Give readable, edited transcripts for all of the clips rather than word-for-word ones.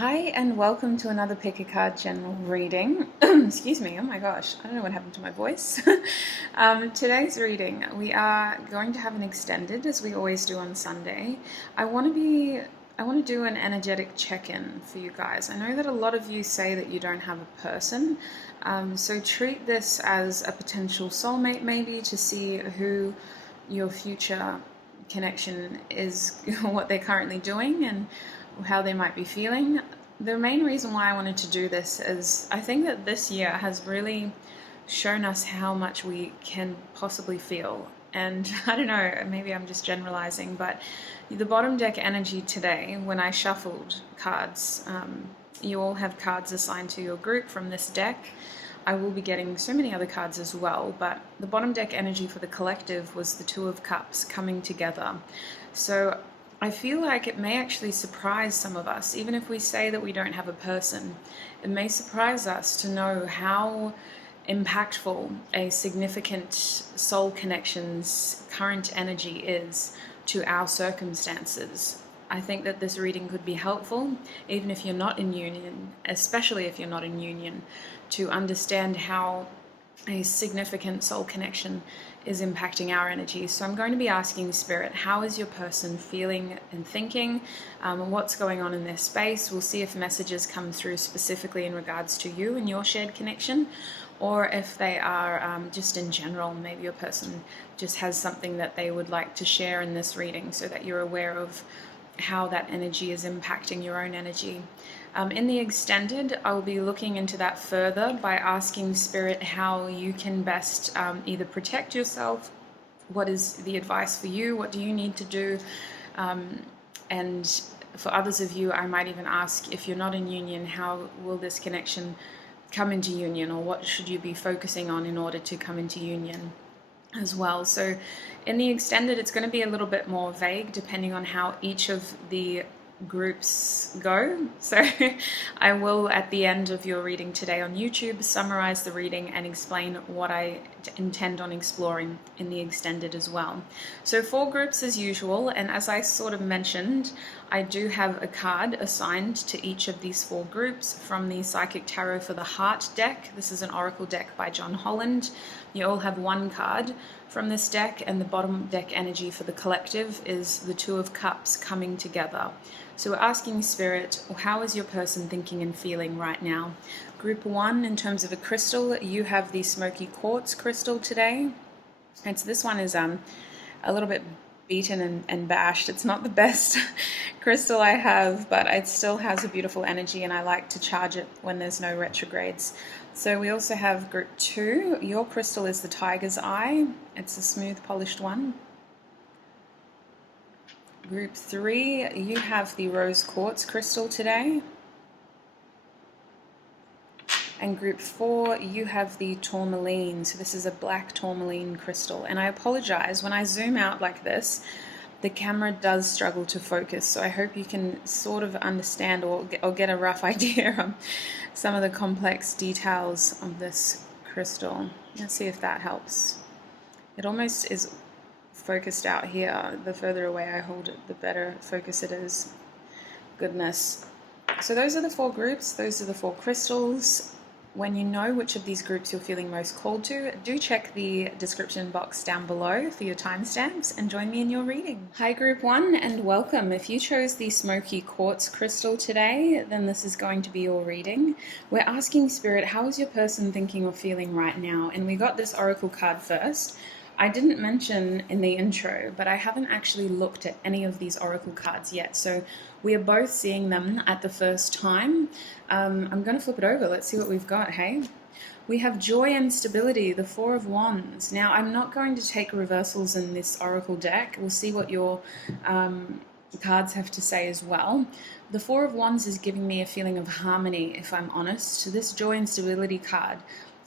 Hi and welcome to another Pick a Card general reading. Excuse me, oh my gosh, I don't know what happened to my voice. Today's reading, we are going to have an extended, as we always do on Sunday. I want to do an energetic check-in for you guys. I know that a lot of you say that you don't have a person, so treat this as a potential soulmate maybe, to see who your future connection is, what they're currently doing and how they might be feeling. The main reason why I wanted to do this is I think that this year has really shown us how much we can possibly feel. And I don't know, maybe I'm just generalizing, but the bottom deck energy today, when I shuffled cards, you all have cards assigned to your group from this deck. I will be getting so many other cards as well, but the bottom deck energy for the collective was the Two of Cups coming together. So I feel like it may actually surprise some of us, even if we say that we don't have a person. It may surprise us to know how impactful a significant soul connection's current energy is to our circumstances. I think that this reading could be helpful, even if you're not in union, especially if you're not in union, to understand how a significant soul connection is impacting our energy. So I'm going to be asking Spirit, how is your person feeling and thinking? What's going on in their space? We'll see if messages come through specifically in regards to you and your shared connection, or if they are just in general, maybe your person just has something that they would like to share in this reading so that you're aware of how that energy is impacting your own energy. In the extended, I'll be looking into that further by asking Spirit how you can best either protect yourself, what is the advice for you, what do you need to do, and for others of you, I might even ask, if you're not in union, how will this connection come into union, or what should you be focusing on in order to come into union as well. So in the extended, it's going to be a little bit more vague depending on how each of the groups go. So I will, at the end of your reading today on YouTube, summarize the reading and explain what I intend on exploring in the extended as well. So 4 groups as usual, and as I sort of mentioned, I do have a card assigned to each of these 4 groups from the Psychic Tarot for the Heart deck. This is an oracle deck by John Holland. You all have 1 card from this deck, and the bottom deck energy for the collective is the Two of Cups coming together. So we're asking Spirit, how is your person thinking and feeling right now? Group 1, in terms of a crystal, you have the smoky quartz crystal today. And so this one is a little bit beaten and bashed. It's not the best crystal I have, but it still has a beautiful energy, and I like to charge it when there's no retrogrades. So we also have group 2. Your crystal is the tiger's eye. It's a smooth, polished one. Group 3, you have the rose quartz crystal today. And group 4, you have the tourmaline. So this is a black tourmaline crystal. And I apologize, when I zoom out like this, the camera does struggle to focus. So I hope you can sort of understand or get a rough idea of some of the complex details of this crystal. Let's see if that helps. It almost is focused out here. The further away I hold it, the better focus it is. Goodness. So those are the 4 groups. Those are the 4 crystals. When you know which of these groups you're feeling most called to, do check the description box down below for your timestamps and join me in your reading. Hi Group 1 and welcome. If you chose the smoky quartz crystal today, then this is going to be your reading. We're asking Spirit, how is your person thinking or feeling right now? And we got this oracle card first. I didn't mention in the intro, but I haven't actually looked at any of these oracle cards yet, so we are both seeing them at the first time. I'm going to flip it over. Let's see what we've got, hey? We have joy and stability, the 4 of Wands. Now, I'm not going to take reversals in this oracle deck. We'll see what your cards have to say as well. The 4 of Wands is giving me a feeling of harmony, if I'm honest. So this joy and stability card,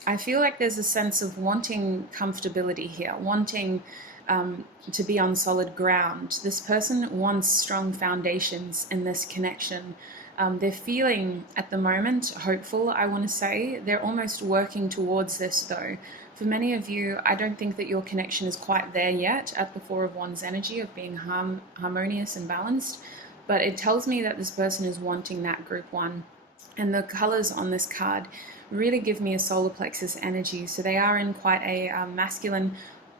I feel like there's a sense of wanting comfortability here, wanting to be on solid ground. This person wants strong foundations in this connection. They're feeling, at the moment, hopeful, I want to say. They're almost working towards this, though. For many of you, I don't think that your connection is quite there yet at the 4 of Wands energy of being harmonious and balanced. but it tells me that this person is wanting that group 1. And the colors on this card really give me a solar plexus energy. So they are in quite a masculine,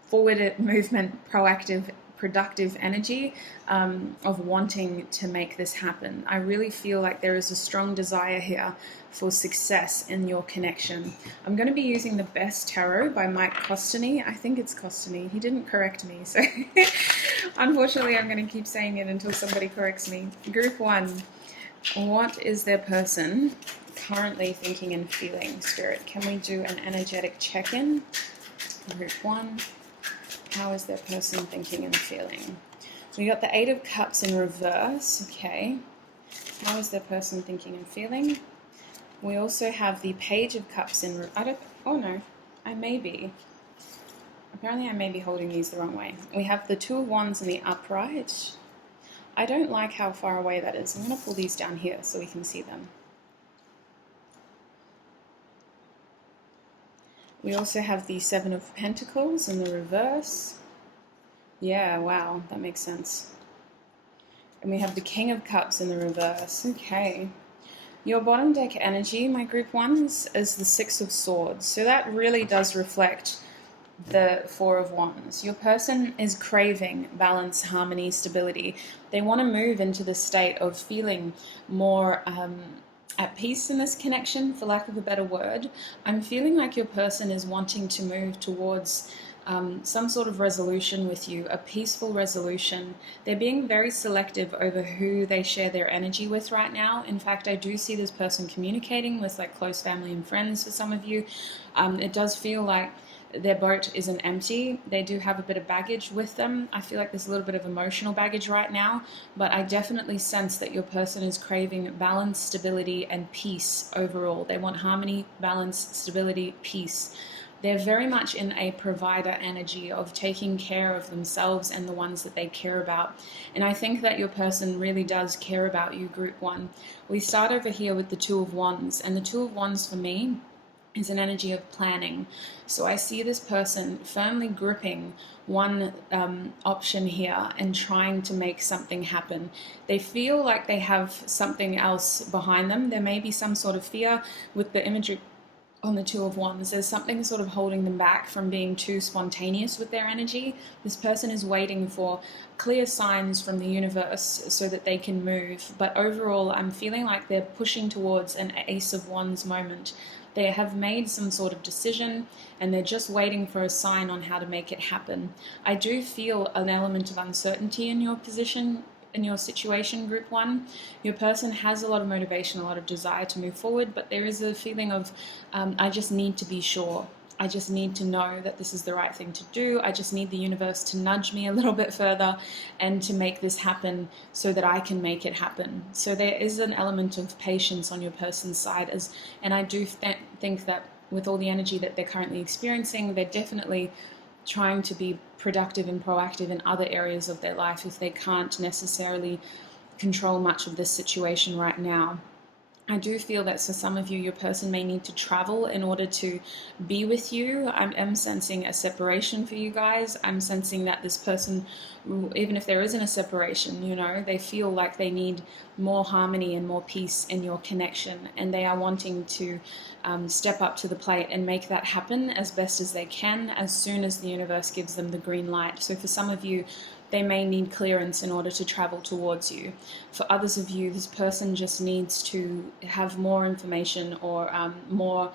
forward movement, proactive, productive energy of wanting to make this happen. I really feel like there is a strong desire here for success in your connection. I'm going to be using the Best Tarot by Mike Costaney. I think it's Costaney. He didn't correct me, so unfortunately I'm going to keep saying it until somebody corrects me. Group 1. What is their person currently thinking and feeling? Spirit, can we do an energetic check-in? Group 1. How is their person thinking and feeling? So we got the 8 of Cups in reverse. Okay. How is their person thinking and feeling? We also have the Page of Cups in... oh no, I may be. Apparently I may be holding these the wrong way. We have the 2 of Wands in the upright. I don't like how far away that is. I'm going to pull these down here so we can see them. We also have the 7 of Pentacles in the reverse. Yeah, wow, that makes sense. And we have the King of Cups in the reverse. Okay. Your bottom deck energy, my group 1s, is the 6 of Swords. So that really does reflect the 4 of Wands. Your person is craving balance, harmony, stability. They want to move into the state of feeling more at peace in this connection, for lack of a better word. I'm feeling like your person is wanting to move towards some sort of resolution with you, a peaceful resolution. They're being very selective over who they share their energy with right now. In fact, I do see this person communicating with like close family and friends for some of you. It does feel like their boat isn't empty. They do have a bit of baggage with them. I feel like there's a little bit of emotional baggage right now, but I definitely sense that your person is craving balance, stability, and peace overall. They want harmony, balance, stability, peace. They're very much in a provider energy of taking care of themselves and the ones that they care about. And I think that your person really does care about you, group 1. We start over here with the 2 of Wands, and the 2 of Wands for me is an energy of planning. So I see this person firmly gripping one option here and trying to make something happen. They feel like they have something else behind them. There may be some sort of fear with the imagery on the 2 of Wands. There's something sort of holding them back from being too spontaneous with their energy. This person is waiting for clear signs from the universe so that they can move. But overall, I'm feeling like they're pushing towards an Ace of Wands moment. They have made some sort of decision and they're just waiting for a sign on how to make it happen. I do feel an element of uncertainty in your position, in your situation, group 1. Your person has a lot of motivation, a lot of desire to move forward, but there is a feeling of, I just need to be sure. I just need to know that this is the right thing to do. I just need the universe to nudge me a little bit further and to make this happen so that I can make it happen. So there is an element of patience on your person's side, and I do think that with all the energy that they're currently experiencing, they're definitely trying to be productive and proactive in other areas of their life if they can't necessarily control much of this situation right now. I do feel that for some of you, your person may need to travel in order to be with you. I'm sensing a separation for you guys. I'm sensing that this person, even if there isn't a separation, you know, they feel like they need more harmony and more peace in your connection, and they are wanting to step up to the plate and make that happen as best as they can as soon as the universe gives them the green light. So for some of you, they may need clearance in order to travel towards you. For others of you, this person just needs to have more information or more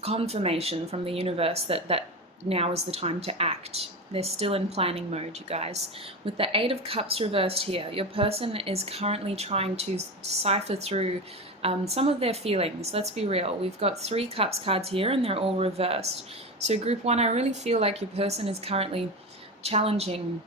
confirmation from the universe that now is the time to act. They're still in planning mode, you guys. With the 8 of Cups reversed here, your person is currently trying to decipher through some of their feelings. Let's be real. We've got 3 Cups cards here and they're all reversed. So group 1, I really feel like your person is currently challenging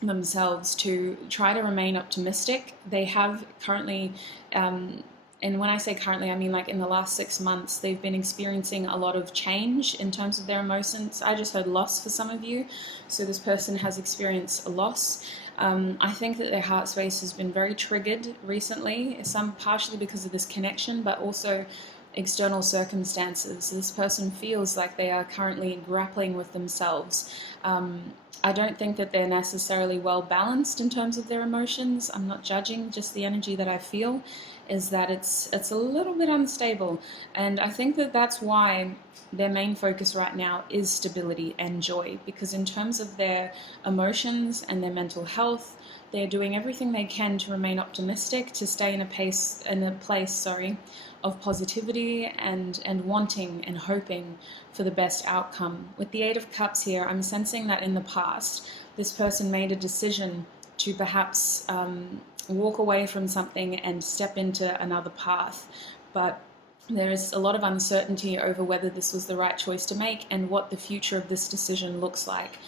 themselves to try to remain optimistic. They have currently, and when I say currently, I mean like in the last 6 months, they've been experiencing a lot of change in terms of their emotions. I just heard loss for some of you. So this person has experienced a loss. I think that their heart space has been very triggered recently, some partially because of this connection, but also external circumstances. This person feels like they are currently grappling with themselves. I don't think that they're necessarily well balanced in terms of their emotions. I'm not judging, just the energy that I feel is that it's a little bit unstable. And I think that that's why their main focus right now is stability and joy, because in terms of their emotions and their mental health, they're doing everything they can to remain optimistic, to stay in a place of positivity and wanting and hoping for the best outcome. With the Eight of Cups here, I'm sensing that in the past, this person made a decision to perhaps walk away from something and step into another path. But there is a lot of uncertainty over whether this was the right choice to make and what the future of this decision looks like.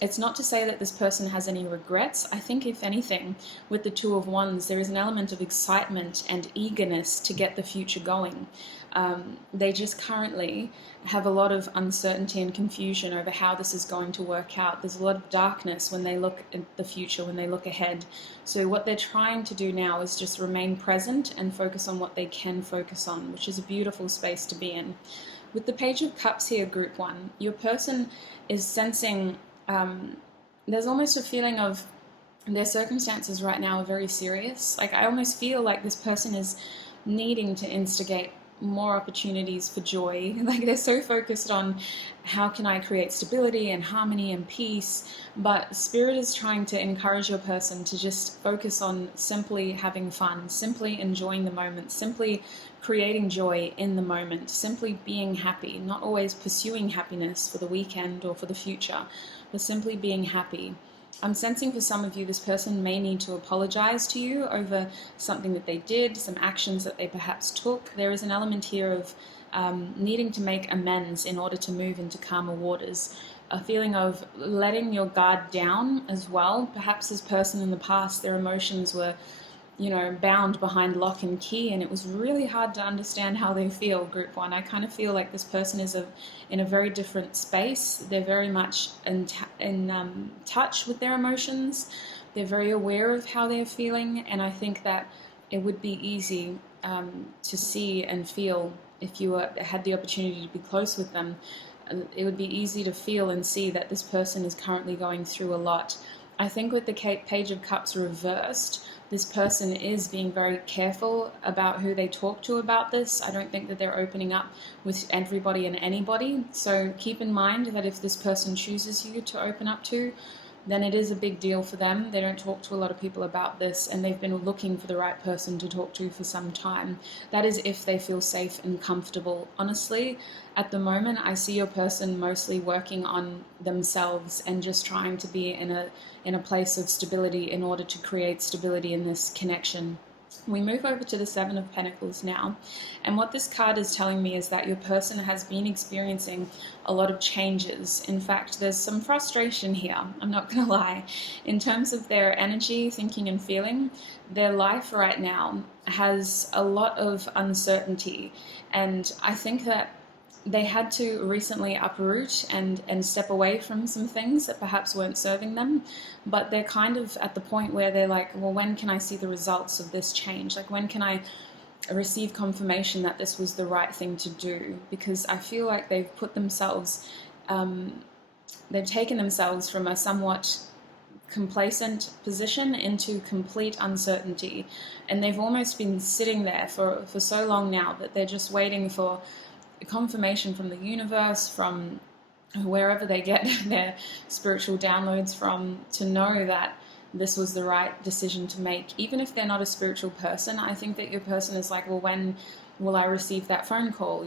It's not to say that this person has any regrets. I think, if anything, with the Two of Wands, there is an element of excitement and eagerness to get the future going. They just currently have a lot of uncertainty and confusion over how this is going to work out. There's a lot of darkness when they look at the future, when they look ahead. So what they're trying to do now is just remain present and focus on what they can focus on, which is a beautiful space to be in. With the Page of Cups here, Group 1, your person is sensing there's almost a feeling of their circumstances right now are very serious. Like, I almost feel like this person is needing to instigate more opportunities for joy. Like, they're so focused on how can I create stability and harmony and peace, but Spirit is trying to encourage your person to just focus on simply having fun, simply enjoying the moment, simply creating joy in the moment, simply being happy, not always pursuing happiness for the weekend or for the future, but simply being happy. I'm sensing for some of you, this person may need to apologize to you over something that they did, some actions that they perhaps took. There is an element here of needing to make amends in order to move into calmer waters. A feeling of letting your guard down as well. Perhaps this person in the past, their emotions were, bound behind lock and key, and it was really hard to understand how they feel, Group 1. I kind of feel like this person is in a very different space. They're very much in touch with their emotions. They're very aware of how they're feeling, and I think that it would be easy to see and feel if you had the opportunity to be close with them. It would be easy to feel and see that this person is currently going through a lot. I think with the Page of Cups reversed, this person is being very careful about who they talk to about this. I don't think that they're opening up with everybody and anybody. So keep in mind that if this person chooses you to open up to, then it is a big deal for them. They don't talk to a lot of people about this, and they've been looking for the right person to talk to for some time. That is if they feel safe and comfortable. Honestly, at the moment, I see your person mostly working on themselves and just trying to be in a place of stability in order to create stability in this connection. We move over to the Seven of Pentacles now, and what this card is telling me is that your person has been experiencing a lot of changes. In fact, there's some frustration here, I'm not going to lie. In terms of their energy, thinking and feeling, their life right now has a lot of uncertainty, and I think that they had to recently uproot and step away from some things that perhaps weren't serving them, but they're kind of at the point where they're like, well, when can I see the results of this change? Like, when can I receive confirmation that this was the right thing to do? Because I feel like they've put themselves, they've taken themselves from a somewhat complacent position into complete uncertainty, and they've almost been sitting there for so long now that they're just waiting for confirmation from the universe, from wherever they get their spiritual downloads from, to know that this was the right decision to make. Even if they're not a spiritual person, I think that your person is like, well, when will I receive that phone call,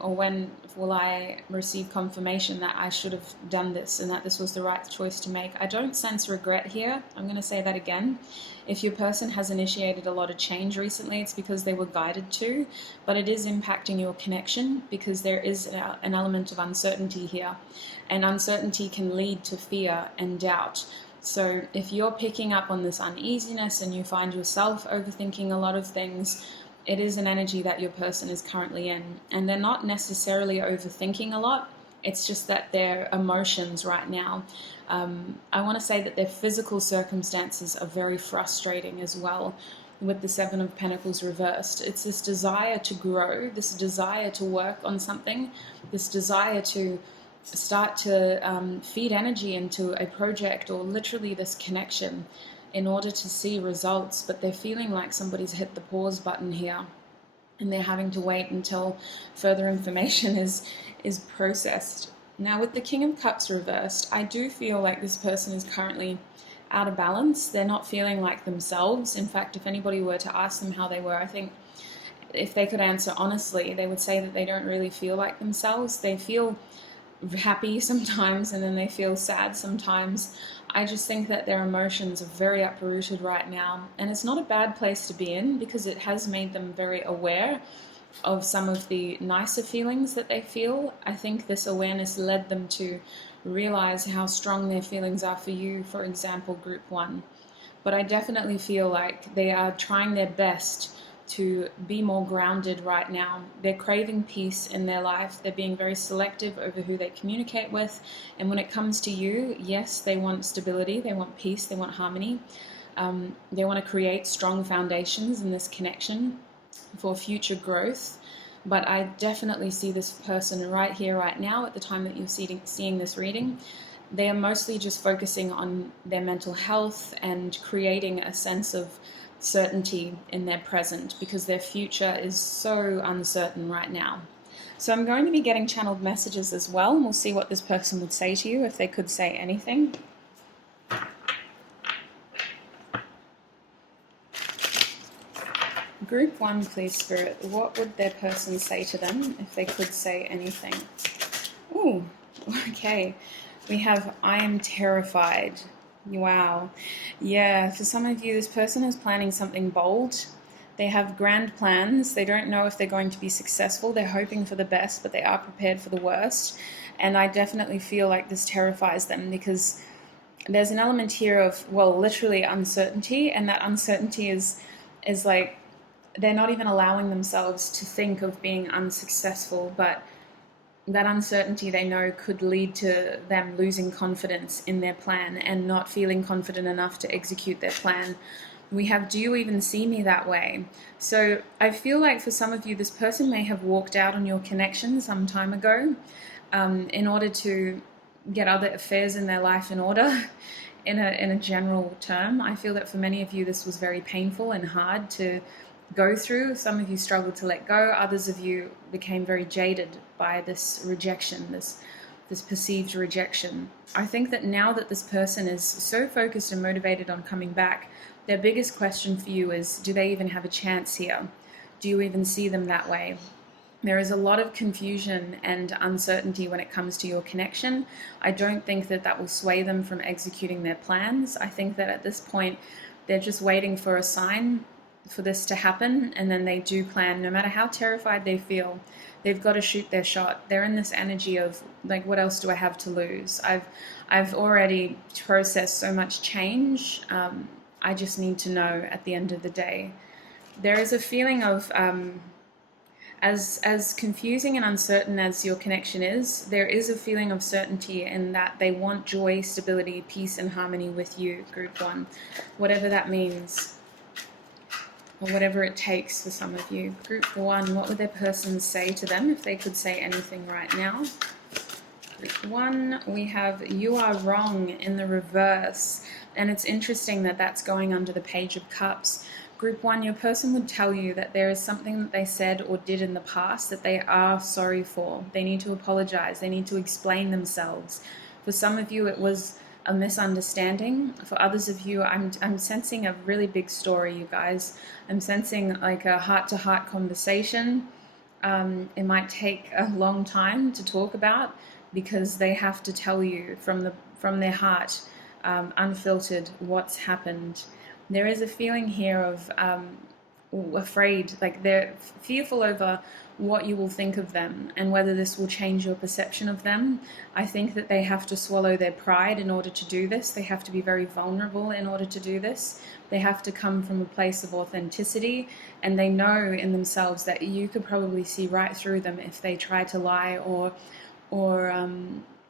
or when will I receive confirmation that I should have done this and that this was the right choice to make? I don't sense regret here. I'm going to say that again. If your person has initiated a lot of change recently, it's because they were guided to, but it is impacting your connection because there is an element of uncertainty here, and uncertainty can lead to fear and doubt. So if you're picking up on this uneasiness and you find yourself overthinking a lot of things, it is an energy that your person is currently in. And they're not necessarily overthinking a lot. It's just that their emotions right now, I want to say that their physical circumstances are very frustrating as well. with the Seven of Pentacles reversed. It's this desire to grow, this desire to work on something, this desire to start to feed energy into a project or literally this connection in order to see results, but they're feeling like somebody's hit the pause button here and they're having to wait until further information is processed. Now with the King of Cups reversed, I do feel like this person is currently out of balance. They're not feeling like themselves. In fact, if anybody were to ask them how they were, I think if they could answer honestly, they would say that they don't really feel like themselves. They feel happy sometimes and then they feel sad sometimes. I just think that their emotions are very uprooted right now, and it's not a bad place to be in because it has made them very aware of some of the nicer feelings that they feel. I think this awareness led them to realize how strong their feelings are for you, for example, group 1. But I definitely feel like they are trying their best to be more grounded right now. They're craving peace in their life. They're being very selective over who they communicate with. And when it comes to you, yes, they want stability, they want peace, they want harmony. They want to create strong foundations in this connection for future growth. But I definitely see this person right here, right now, at the time that you're seeing this reading. They are mostly just focusing on their mental health and creating a sense of certainty in their present because their future is so uncertain right now. So I'm going to be getting channeled messages as well, and we'll see what this person would say to you if they could say anything. Group 1, please, Spirit. What would their person say to them if they could say anything? Ooh, okay. We have, I am terrified. Wow. Yeah, for some of you, this person is planning something bold. They have grand plans. They don't know if they're going to be successful. They're hoping for the best, but they are prepared for the worst. And I definitely feel like this terrifies them because there's an element here of, well, literally uncertainty. And that uncertainty is like, they're not even allowing themselves to think of being unsuccessful, but that uncertainty they know could lead to them losing confidence in their plan and not feeling confident enough to execute their plan. We have, do you even see me that way? So I feel like for some of you, this person may have walked out on your connection some time ago in order to get other affairs in their life in order. In a general term, I feel that for many of you, this was very painful and hard to go through. Some of you struggled to let go. Others of you became very jaded by this rejection, this perceived rejection. I think that now that this person is so focused and motivated on coming back, their biggest question for you is, do they even have a chance here? Do you even see them that way? There is a lot of confusion and uncertainty when it comes to your connection. I don't think that that will sway them from executing their plans. I think that at this point, they're just waiting for a sign for this to happen, and then they do plan. No matter how terrified they feel, they've got to shoot their shot. They're in this energy of like, what else do I have to lose? I've already processed so much change. I just need to know at the end of the day. There is a feeling of as confusing and uncertain as your connection is, there is a feeling of certainty in that they want joy, stability, peace, and harmony with you, group 1, whatever that means. Or whatever it takes for some of you. Group 1, what would their person say to them if they could say anything right now? Group 1, we have you are wrong in the reverse. And it's interesting that that's going under the Page of Cups. Group 1, your person would tell you that there is something that they said or did in the past that they are sorry for. They need to apologize. They need to explain themselves. For some of you, it was a misunderstanding. For others of you, I'm sensing a really big story, you guys. I'm sensing like a heart-to-heart conversation. It might take a long time to talk about because they have to tell you from their heart, unfiltered, what's happened. There is a feeling here of afraid, like they're fearful over what you will think of them and whether this will change your perception of them. I think that they have to swallow their pride in order to do this. They have to be very vulnerable in order to do this. They have to come from a place of authenticity, and they know in themselves that you could probably see right through them if they try to lie or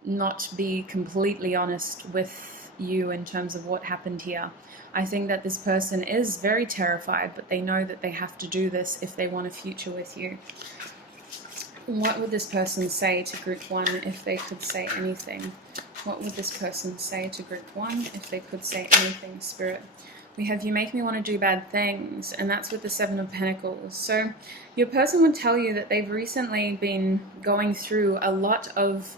not be completely honest with you in terms of what happened here. I think that this person is very terrified, but they know that they have to do this if they want a future with you. What would this person say to group 1 if they could say anything? What would this person say to group 1 if they could say anything, Spirit? We have, you make me want to do bad things, and that's with the 7 of Pentacles. So your person would tell you that they've recently been going through a lot of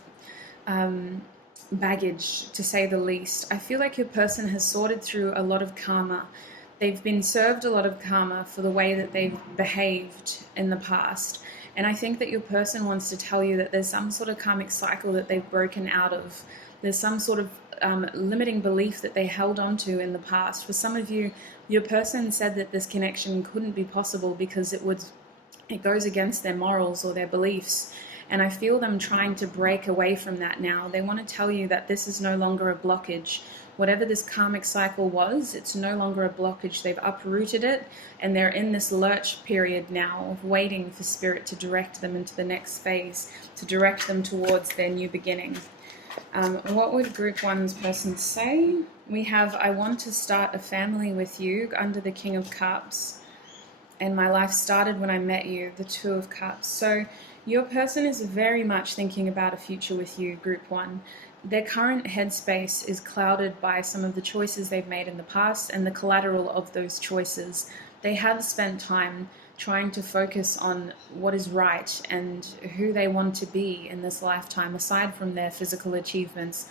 baggage, to say the least. I feel like your person has sorted through a lot of karma. They've been served a lot of karma for the way that they've behaved in the past. And I think that your person wants to tell you that there's some sort of karmic cycle that they've broken out of. There's some sort of limiting belief that they held on to in the past. For some of you, your person said that this connection couldn't be possible because it goes against their morals or their beliefs. And I feel them trying to break away from that now. They want to tell you that this is no longer a blockage. Whatever this karmic cycle was, it's no longer a blockage. They've uprooted it, and they're in this lurch period now of waiting for Spirit to direct them into the next phase, to direct them towards their new beginning. What would group 1's person say? We have, I want to start a family with you, under the King of Cups. And my life started when I met you, the 2 of Cups. So your person is very much thinking about a future with you, group 1. Their current headspace is clouded by some of the choices they've made in the past and the collateral of those choices. They have spent time trying to focus on what is right and who they want to be in this lifetime, aside from their physical achievements.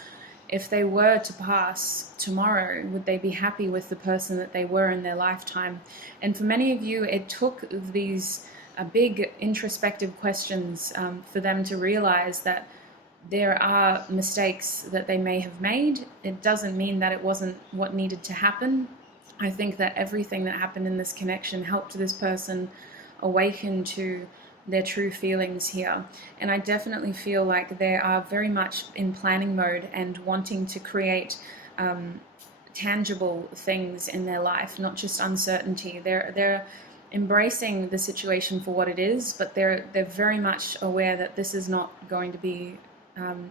If they were to pass tomorrow, would they be happy with the person that they were in their lifetime? And for many of you, it took these big introspective questions for them to realize that there are mistakes that they may have made. It doesn't mean that it wasn't what needed to happen. I think that everything that happened in this connection helped this person awaken to their true feelings here. And I definitely feel like they are very much in planning mode and wanting to create tangible things in their life, not just uncertainty. They're embracing the situation for what it is, but they're very much aware that this is not going to be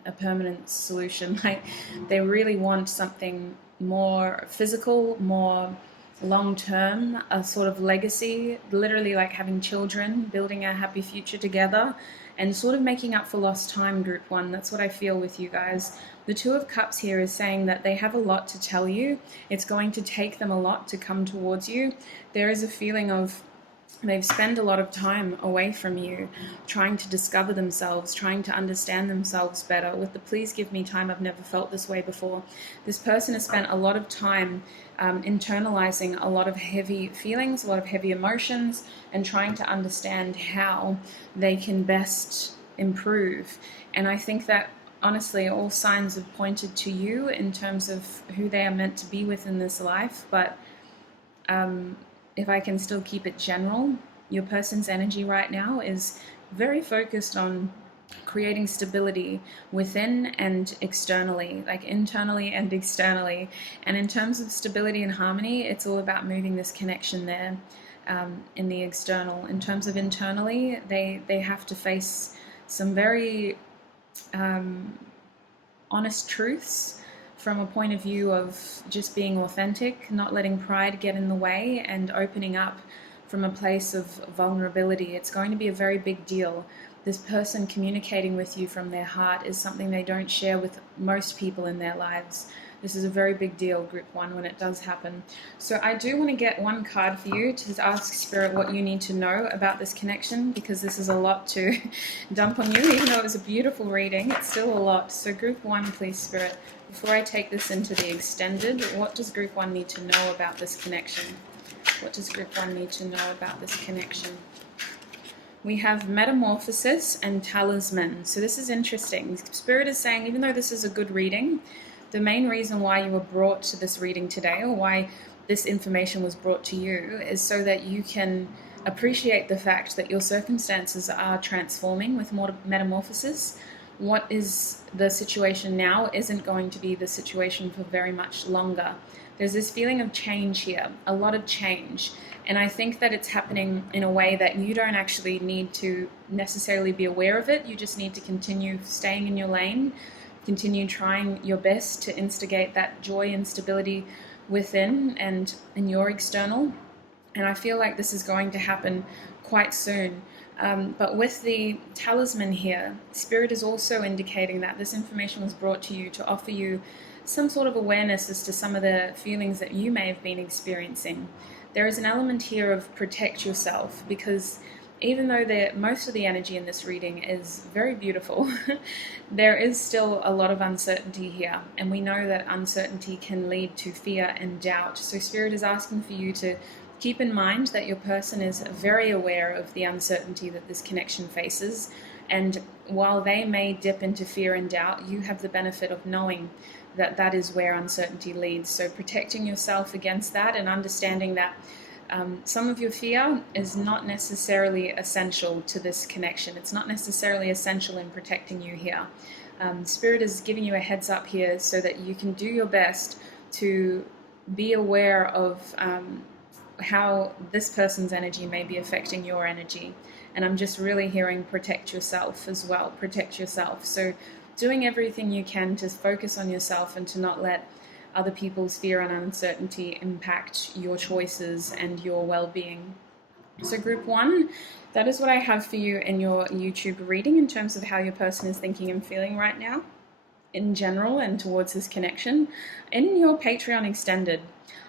a permanent solution. Like, they really want something more physical, more long-term, a sort of legacy, literally like having children, building a happy future together, and sort of making up for lost time, group 1. That's what I feel with you guys. The 2 of Cups here is saying that they have a lot to tell you. It's going to take them a lot to come towards you. There is a feeling of they've spent a lot of time away from you, trying to discover themselves, trying to understand themselves better. With the please give me time, I've never felt this way before. This person has spent a lot of time internalizing a lot of heavy feelings, a lot of heavy emotions, and trying to understand how they can best improve. And I think that honestly all signs have pointed to you in terms of who they are meant to be within this life. But if I can still keep it general, your person's energy right now is very focused on creating stability within and externally, like internally and externally. And in terms of stability and harmony, it's all about moving this connection there in the external. In terms of internally, they have to face some very honest truths from a point of view of just being authentic, not letting pride get in the way, and opening up from a place of vulnerability. It's going to be a very big deal. This person communicating with you from their heart is something they don't share with most people in their lives. This is a very big deal, group 1, when it does happen. So I do want to get one card for you to ask Spirit what you need to know about this connection, because this is a lot to dump on you. Even though it was a beautiful reading, it's still a lot. So group 1, please, Spirit, before I take this into the extended, what does group 1 need to know about this connection? What does group 1 need to know about this connection? We have metamorphosis and talisman. So this is interesting. Spirit is saying, even though this is a good reading, the main reason why you were brought to this reading today, or why this information was brought to you, is so that you can appreciate the fact that your circumstances are transforming with more metamorphosis. What is the situation now isn't going to be the situation for very much longer. There's this feeling of change here, a lot of change. And I think that it's happening in a way that you don't actually need to necessarily be aware of it. You just need to continue staying in your lane continue trying your best to instigate that joy and stability within and in your external. And I feel like this is going to happen quite soon. But with the talisman here, Spirit is also indicating that this information was brought to you to offer you some sort of awareness as to some of the feelings that you may have been experiencing. There is an element here of protect yourself, because even though most of the energy in this reading is very beautiful, there is still a lot of uncertainty here. And we know that uncertainty can lead to fear and doubt. So Spirit is asking for you to keep in mind that your person is very aware of the uncertainty that this connection faces. And while they may dip into fear and doubt, you have the benefit of knowing that that is where uncertainty leads. So protecting yourself against that and understanding that some of your fear is not necessarily essential to this connection. It's not necessarily essential in protecting you here. Spirit is giving you a heads up here so that you can do your best to be aware of how this person's energy may be affecting your energy. And I'm just really hearing protect yourself as well. Protect yourself. So doing everything you can to focus on yourself and to not let other people's fear and uncertainty impact your choices and your well-being. So group 1, that is what I have for you in your YouTube reading in terms of how your person is thinking and feeling right now in general and towards this connection. In your Patreon extended,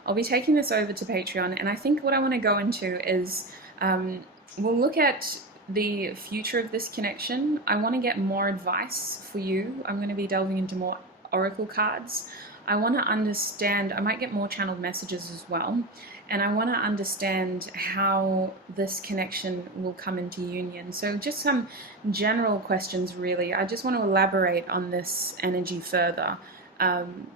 I'll be taking this over to Patreon, and I think what I want to go into is we'll look at the future of this connection. I want to get more advice for you. I'm going to be delving into more oracle cards. I want to understand, I might get more channeled messages as well, and I want to understand how this connection will come into union. So just some general questions really. I just want to elaborate on this energy further.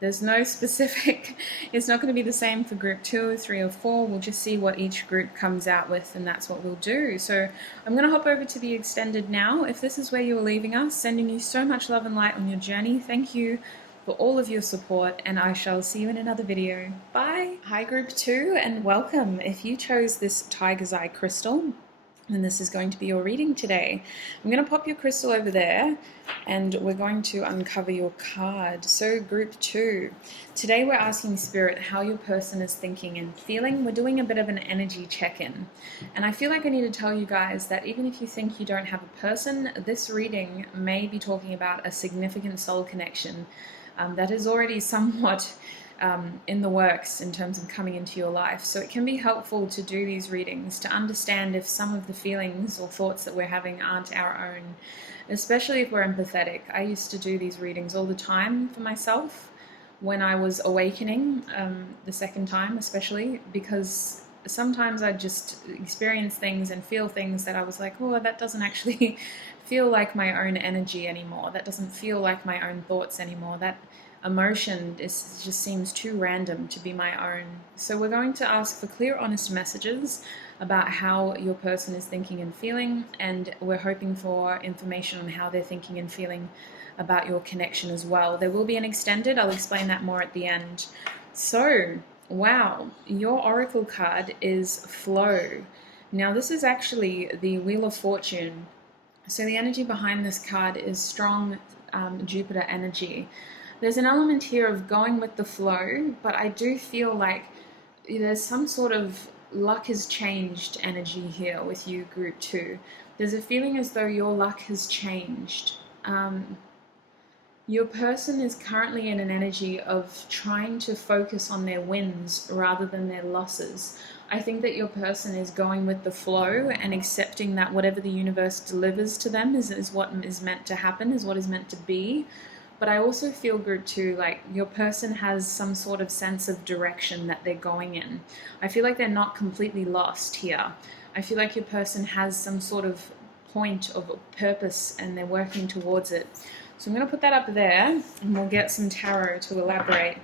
There's no specific, it's not going to be the same for group 2, 3 or 4. We'll just see what each group comes out with, and that's what we'll do. So I'm going to hop over to the extended now. If this is where you are leaving us, sending you so much love and light on your journey. Thank you for all of your support, and I shall see you in another video. Bye! Hi group 2, and welcome. If you chose this tiger's eye crystal, then this is going to be your reading today. I'm going to pop your crystal over there, and we're going to uncover your card. So group 2, today we're asking Spirit how your person is thinking and feeling. We're doing a bit of an energy check-in, and I feel like I need to tell you guys that even if you think you don't have a person, this reading may be talking about a significant soul connection that is already somewhat in the works in terms of coming into your life. So it can be helpful to do these readings to understand if some of the feelings or thoughts that we're having aren't our own, especially if we're empathetic. I used to do these readings all the time for myself when I was awakening, the second time especially, because sometimes I just experience things and feel things that I was like, oh, that doesn't actually feel like my own energy anymore. That doesn't feel like my own thoughts anymore. That emotion just seems too random to be my own. So we're going to ask for clear, honest messages about how your person is thinking and feeling, and we're hoping for information on how they're thinking and feeling about your connection as well. There will be an extended, I'll explain that more at the end. So, wow, your oracle card is Flow. Now this is actually the Wheel of Fortune. So the energy behind this card is strong Jupiter energy. There's an element here of going with the flow, but I do feel like there's some sort of luck has changed energy here with you, group 2. There's a feeling as though your luck has changed. Your person is currently in an energy of trying to focus on their wins rather than their losses. I think that your person is going with the flow and accepting that whatever the universe delivers to them is what is meant to happen, is what is meant to be. But I also feel, group 2, like your person has some sort of sense of direction that they're going in. I feel like they're not completely lost here. I feel like your person has some sort of point of purpose and they're working towards it. So I'm going to put that up there and we'll get some tarot to elaborate.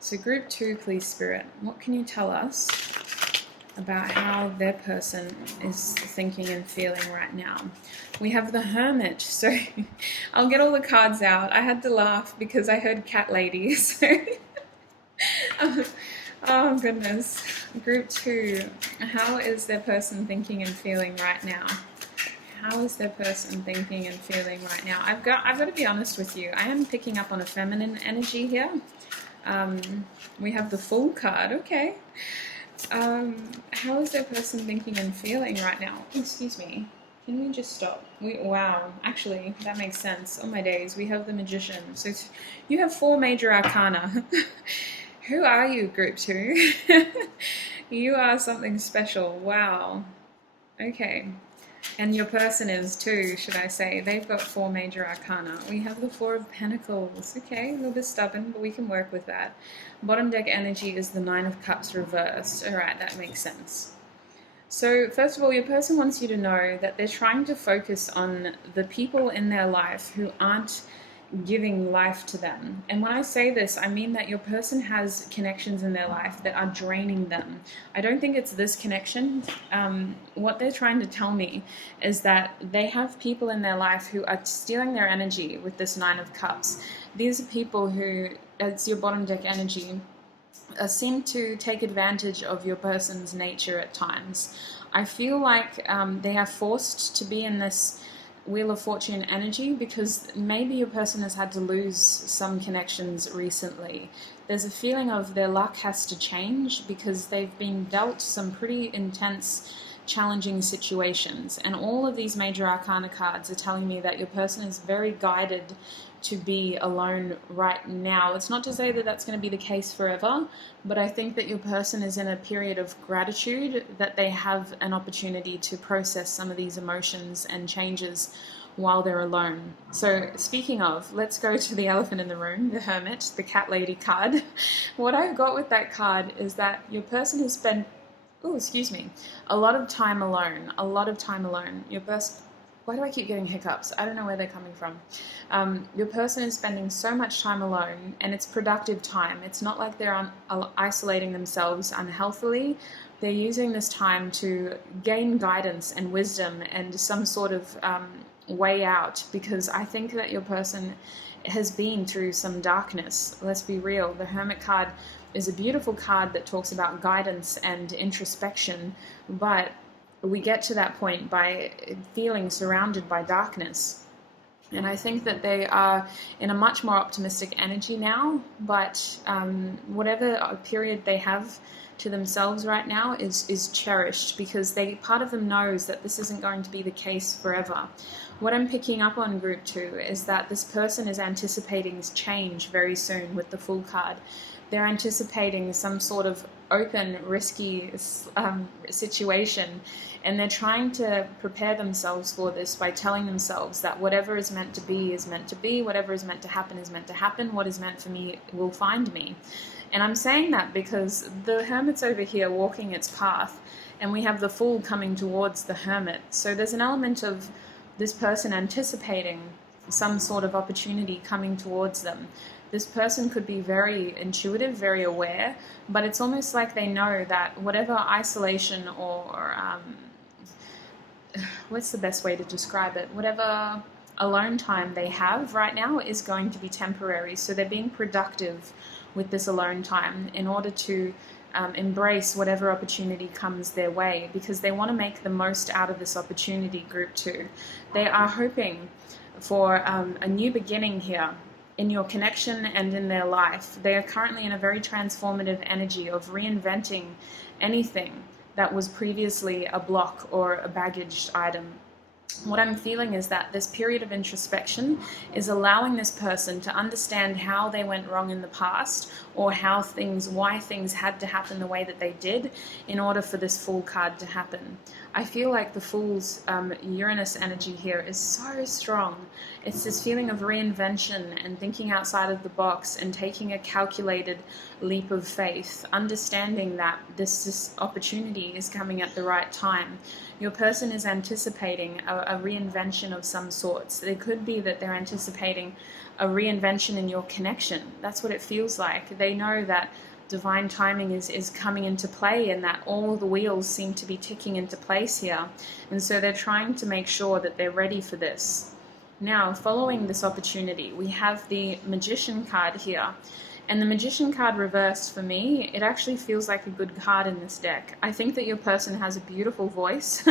So group 2, please, Spirit, what can you tell us about how their person is thinking and feeling right now? We have the Hermit, so I'll get all the cards out. I had to laugh because I heard cat lady, so oh goodness. Group 2, how is their person thinking and feeling right now? How is their person thinking and feeling right now? I've got to be honest with you. I am picking up on a feminine energy here. We have the Fool card. Okay. How is their person thinking and feeling right now? Excuse me. Can we just stop? Wow, actually, that makes sense. Oh my days, we have the Magician. So you have 4 major arcana. Who are you, group 2? You are something special. Wow. Okay. And your person is too, should I say. They've got 4 major arcana. We have the 4 of Pentacles. Okay, a little bit stubborn, but we can work with that. Bottom deck energy is the 9 of Cups reversed. Alright, that makes sense. So, first of all, your person wants you to know that they're trying to focus on the people in their life who aren't giving life to them. And when I say this, I mean that your person has connections in their life that are draining them. I don't think it's this connection. What they're trying to tell me is that they have people in their life who are stealing their energy with this 9 of Cups. These are people who, it's your bottom deck energy, seem to take advantage of your person's nature at times. I feel like they are forced to be in this Wheel of Fortune energy because maybe your person has had to lose some connections recently. There's a feeling of their luck has to change because they've been dealt some pretty intense, challenging situations. And all of these major arcana cards are telling me that your person is very guided to be alone right now. It's not to say that that's going to be the case forever, but I think that your person is in a period of gratitude that they have an opportunity to process some of these emotions and changes while they're alone. So speaking of, let's go to the elephant in the room, the Hermit, the cat lady card. What I've got with that card is that your person has spent, a lot of time alone, Your person, why do I keep getting hiccups? I don't know where they're coming from. Your person is spending so much time alone, and it's productive time. It's not like they're isolating themselves unhealthily. They're using this time to gain guidance and wisdom and some sort of way out, because I think that your person has been through some darkness. Let's be real. The Hermit card is a beautiful card that talks about guidance and introspection, but we get to that point by feeling surrounded by darkness. And I think that they are in a much more optimistic energy now, but whatever period they have to themselves right now is cherished, because part of them knows that this isn't going to be the case forever. What I'm picking up on group 2 is that this person is anticipating change very soon with the Fool card. They're anticipating some sort of open, risky situation, and they're trying to prepare themselves for this by telling themselves that whatever is meant to be is meant to be, whatever is meant to happen is meant to happen, what is meant for me will find me. And I'm saying that because the Hermit's over here walking its path, and we have the Fool coming towards the Hermit. So there's an element of this person anticipating some sort of opportunity coming towards them. This person could be very intuitive, very aware, but it's almost like they know that whatever isolation or what's the best way to describe it? Whatever alone time they have right now is going to be temporary. So they're being productive with this alone time in order to embrace whatever opportunity comes their way, because they want to make the most out of this opportunity, group 2. They are hoping for a new beginning here in your connection and in their life. They are currently in a very transformative energy of reinventing anything that was previously a block or a baggage item. What I'm feeling is that this period of introspection is allowing this person to understand how they went wrong in the past, or why things had to happen the way that they did in order for this Fool card to happen. I feel like the Fool's Uranus energy here is so strong. It's this feeling of reinvention and thinking outside of the box and taking a calculated leap of faith, understanding that this opportunity is coming at the right time. Your person is anticipating a reinvention of some sorts. It could be that they're anticipating a reinvention in your connection. That's what it feels like. They know that divine timing is coming into play, and that all the wheels seem to be ticking into place here. And so they're trying to make sure that they're ready for this. Now, following this opportunity, we have the Magician card here. And the Magician card reversed, for me, it actually feels like a good card in this deck. I think that your person has a beautiful voice,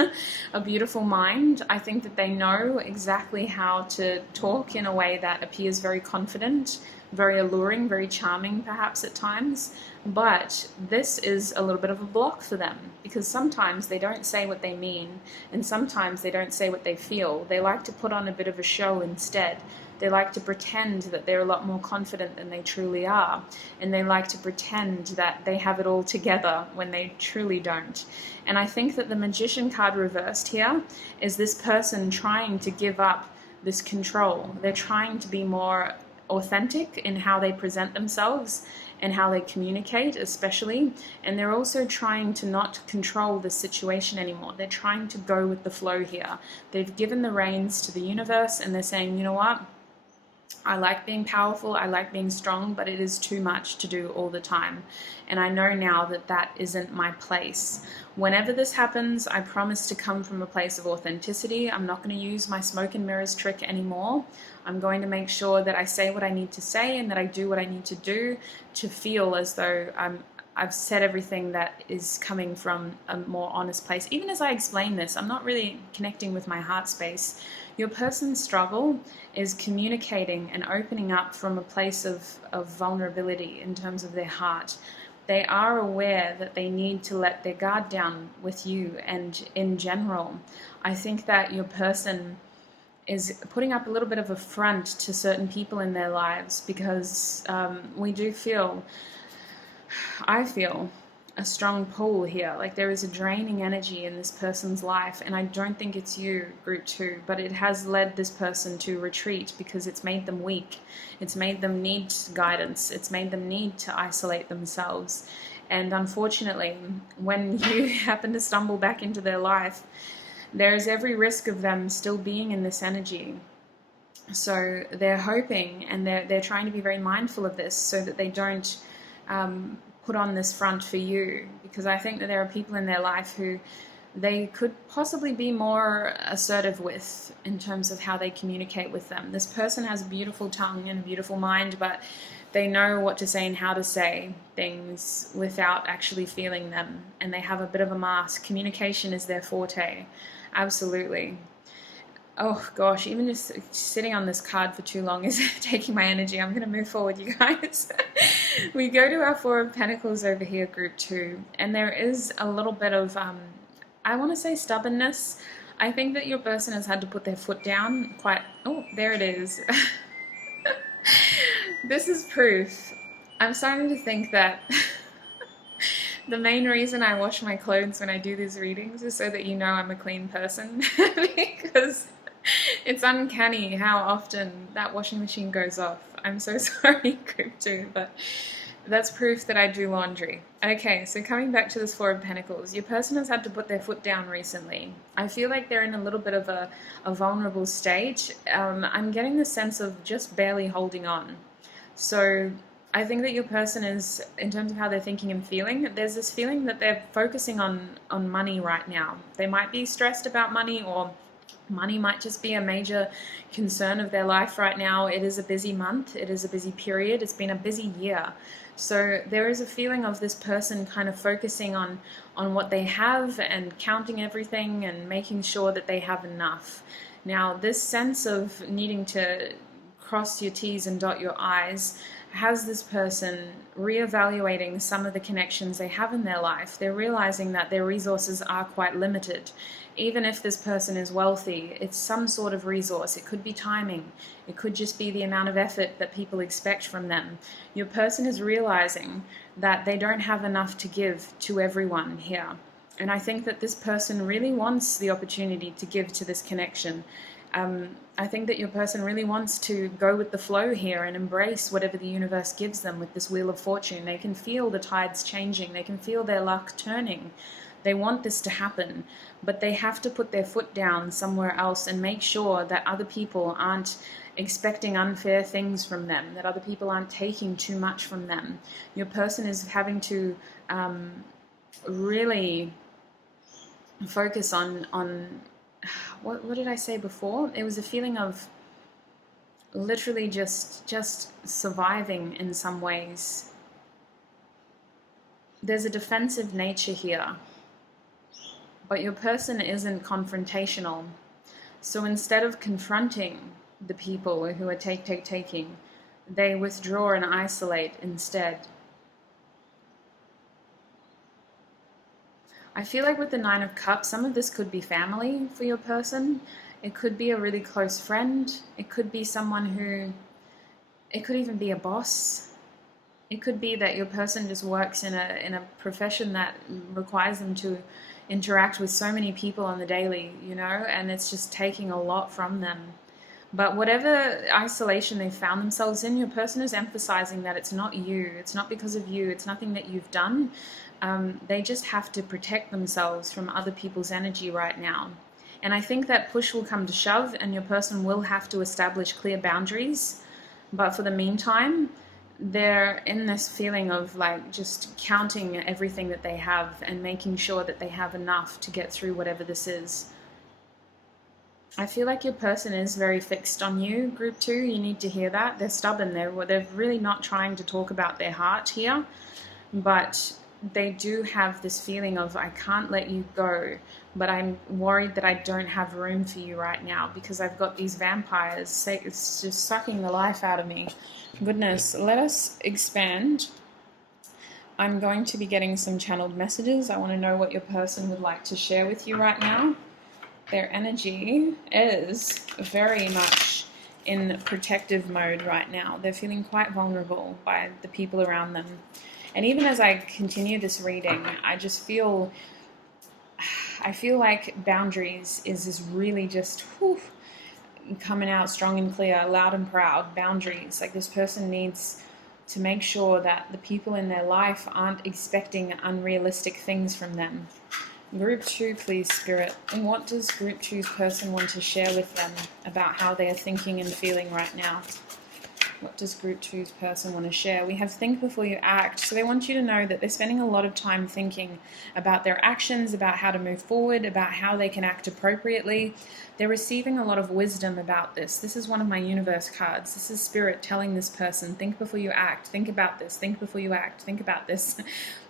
a beautiful mind. I think that they know exactly how to talk in a way that appears very confident, very alluring, very charming perhaps at times. But this is a little bit of a block for them, because sometimes they don't say what they mean, and sometimes they don't say what they feel. They like to put on a bit of a show instead. They like to pretend that they're a lot more confident than they truly are. And they like to pretend that they have it all together when they truly don't. And I think that the Magician card reversed here is this person trying to give up this control. They're trying to be more authentic in how they present themselves and how they communicate, especially. And they're also trying to not control the situation anymore. They're trying to go with the flow here. They've given the reins to the universe, and they're saying, you know what? I like being powerful, I like being strong, but it is too much to do all the time. And I know now that that isn't my place. Whenever this happens, I promise to come from a place of authenticity. I'm not going to use my smoke and mirrors trick anymore. I'm going to make sure that I say what I need to say and that I do what I need to do to feel as though I've said everything that is coming from a more honest place. Even as I explain this, I'm not really connecting with my heart space. Your person's struggle is communicating and opening up from a place of vulnerability in terms of their heart. They are aware that they need to let their guard down with you, and in general, I think that your person is putting up a little bit of a front to certain people in their lives, because we do feel, I feel, a strong pull here. Like there is a draining energy in this person's life, and I don't think it's you, group 2, but it has led this person to retreat because it's made them weak. It's made them need guidance. It's made them need to isolate themselves. And unfortunately, when you happen to stumble back into their life, there is every risk of them still being in this energy. So they're hoping, and they're trying to be very mindful of this so that they don't put on this front for you, because I think that there are people in their life who they could possibly be more assertive with in terms of how they communicate with them. This person has a beautiful tongue and a beautiful mind, but they know what to say and how to say things without actually feeling them, and they have a bit of a mask. Communication is their forte. Absolutely. Oh gosh, even just sitting on this card for too long is taking my energy. I'm going to move forward, you guys. We go to our Four of Pentacles over here, group 2, and there is a little bit of, I want to say stubbornness. I think that your person has had to put their foot down quite, oh, there it is. This is proof. I'm starting to think that the main reason I wash my clothes when I do these readings is so that you know I'm a clean person, because it's uncanny how often that washing machine goes off. I'm so sorry, group 2, but that's proof that I do laundry. Okay, so coming back to this Four of Pentacles, your person has had to put their foot down recently. I feel like they're in a little bit of a vulnerable state. I'm getting the sense of just barely holding on. So I think that your person is, in terms of how they're thinking and feeling, there's this feeling that they're focusing on money right now. They might be stressed about money, or money might just be a major concern of their life right now. It is a busy month. It is a busy period. It's been a busy year. So there is a feeling of this person kind of focusing on what they have and counting everything and making sure that they have enough. Now, this sense of needing to cross your T's and dot your I's has this person reevaluating some of the connections they have in their life. They're realizing that their resources are quite limited. Even if this person is wealthy, it's some sort of resource. It could be timing. It could just be the amount of effort that people expect from them. Your person is realizing that they don't have enough to give to everyone here. And I think that this person really wants the opportunity to give to this connection. I think that your person really wants to go with the flow here and embrace whatever the universe gives them with this Wheel of Fortune. They can feel the tides changing. They can feel their luck turning. They want this to happen, but they have to put their foot down somewhere else and make sure that other people aren't expecting unfair things from them, that other people aren't taking too much from them. Your person is having to really focus on what did I say before? It was a feeling of literally just surviving in some ways. There's a defensive nature here, but your person isn't confrontational. So instead of confronting the people who are taking, they withdraw and isolate instead. I feel like with the Nine of Cups, some of this could be family for your person. It could be a really close friend. it could be even be a boss. It could be that your person just works in a profession that requires them to interact with so many people on the daily, and it's just taking a lot from them. But whatever isolation they found themselves in, your person is emphasizing that it's not you. It's not because of you. It's nothing that you've done. They just have to protect themselves from other people's energy right now. And I think that push will come to shove, and your person will have to establish clear boundaries. But for the meantime, they're in this feeling of like just counting everything that they have and making sure that they have enough to get through whatever this is. I feel like your person is very fixed on you, group 2. You need to hear that. They're stubborn. They're really not trying to talk about their heart here, but they do have this feeling of, I can't let you go, but I'm worried that I don't have room for you right now because I've got these vampires. It's just sucking the life out of me. Goodness, let us expand. I'm going to be getting some channeled messages. I want to know what your person would like to share with you right now. Their energy is very much in protective mode right now. They're feeling quite vulnerable by the people around them. And even as I continue this reading, I feel like boundaries is really just coming out strong and clear, loud and proud. Boundaries. Like this person needs to make sure that the people in their life aren't expecting unrealistic things from them. Group 2, please, Spirit. And what does Group 2's person want to share with them about how they are thinking and feeling right now? What does Group 2's person want to share? We have think before you act. So they want you to know that they're spending a lot of time thinking about their actions, about how to move forward, about how they can act appropriately. They're receiving a lot of wisdom about this. This is one of my universe cards. This is Spirit telling this person, think before you act. Think about this. Think before you act. Think about this.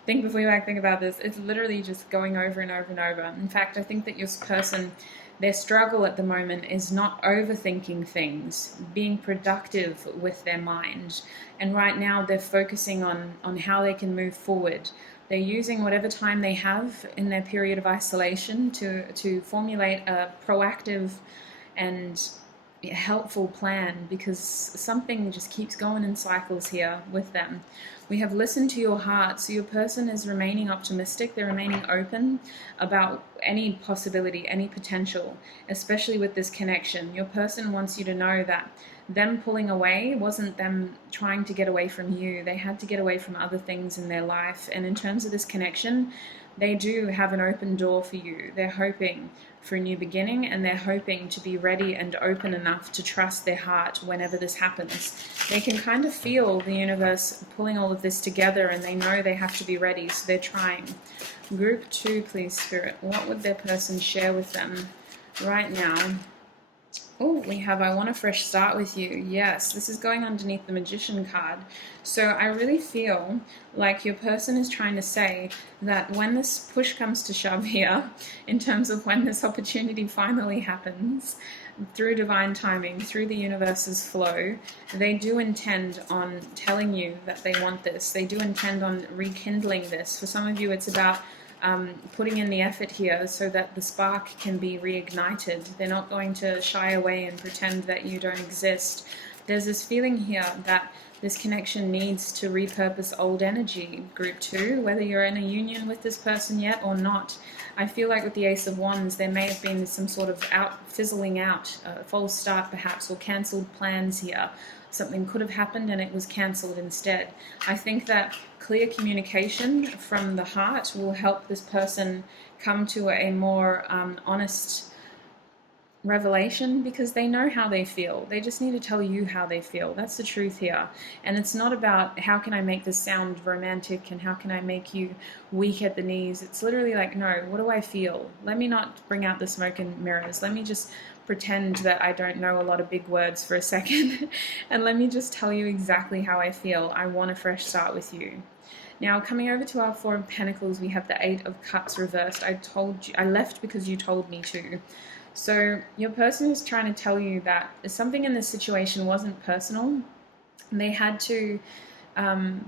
Think before you act. Think about this. It's literally just going over and over and over. In fact, I think that your person, their struggle at the moment is not overthinking things, being productive with their mind. And right now they're focusing on how they can move forward. They're using whatever time they have in their period of isolation to formulate a proactive and helpful plan, because something just keeps going in cycles here with them. We have listened to your heart, so your person is remaining optimistic. They're remaining open about any possibility, any potential, especially with this connection. Your person wants you to know that them pulling away wasn't them trying to get away from you. They had to get away from other things in their life. And in terms of this connection, they do have an open door for you. They're hoping for a new beginning, and they're hoping to be ready and open enough to trust their heart whenever this happens. They can kind of feel the universe pulling all of this together, and they know they have to be ready, so they're trying. Group 2, please, Spirit. What would their person share with them right now? Oh, we have I want a fresh start with you. Yes, this is going underneath the Magician card. So I really feel like your person is trying to say that when this push comes to shove here, in terms of when this opportunity finally happens, through divine timing, through the universe's flow, they do intend on telling you that they want this. They do intend on rekindling this. For some of you, it's about putting in the effort here so that the spark can be reignited. They're not going to shy away and pretend that you don't exist. There's this feeling here that this connection needs to repurpose old energy, Group 2, whether you're in a union with this person yet or not. I feel like with the Ace of Wands, there may have been some sort of fizzling out, false start perhaps, or cancelled plans here. Something could have happened and it was cancelled instead. I think that clear communication from the heart will help this person come to a more honest revelation, because they know how they feel. They just need to tell you how they feel. That's the truth here. And it's not about how can I make this sound romantic and how can I make you weak at the knees. It's literally like, no, what do I feel? Let me not bring out the smoke and mirrors. Let me just pretend that I don't know a lot of big words for a second. And let me just tell you exactly how I feel. I want a fresh start with you. Now, coming over to our Four of Pentacles, we have the Eight of Cups reversed. I left because you told me to. So your person is trying to tell you that something in this situation wasn't personal. They had to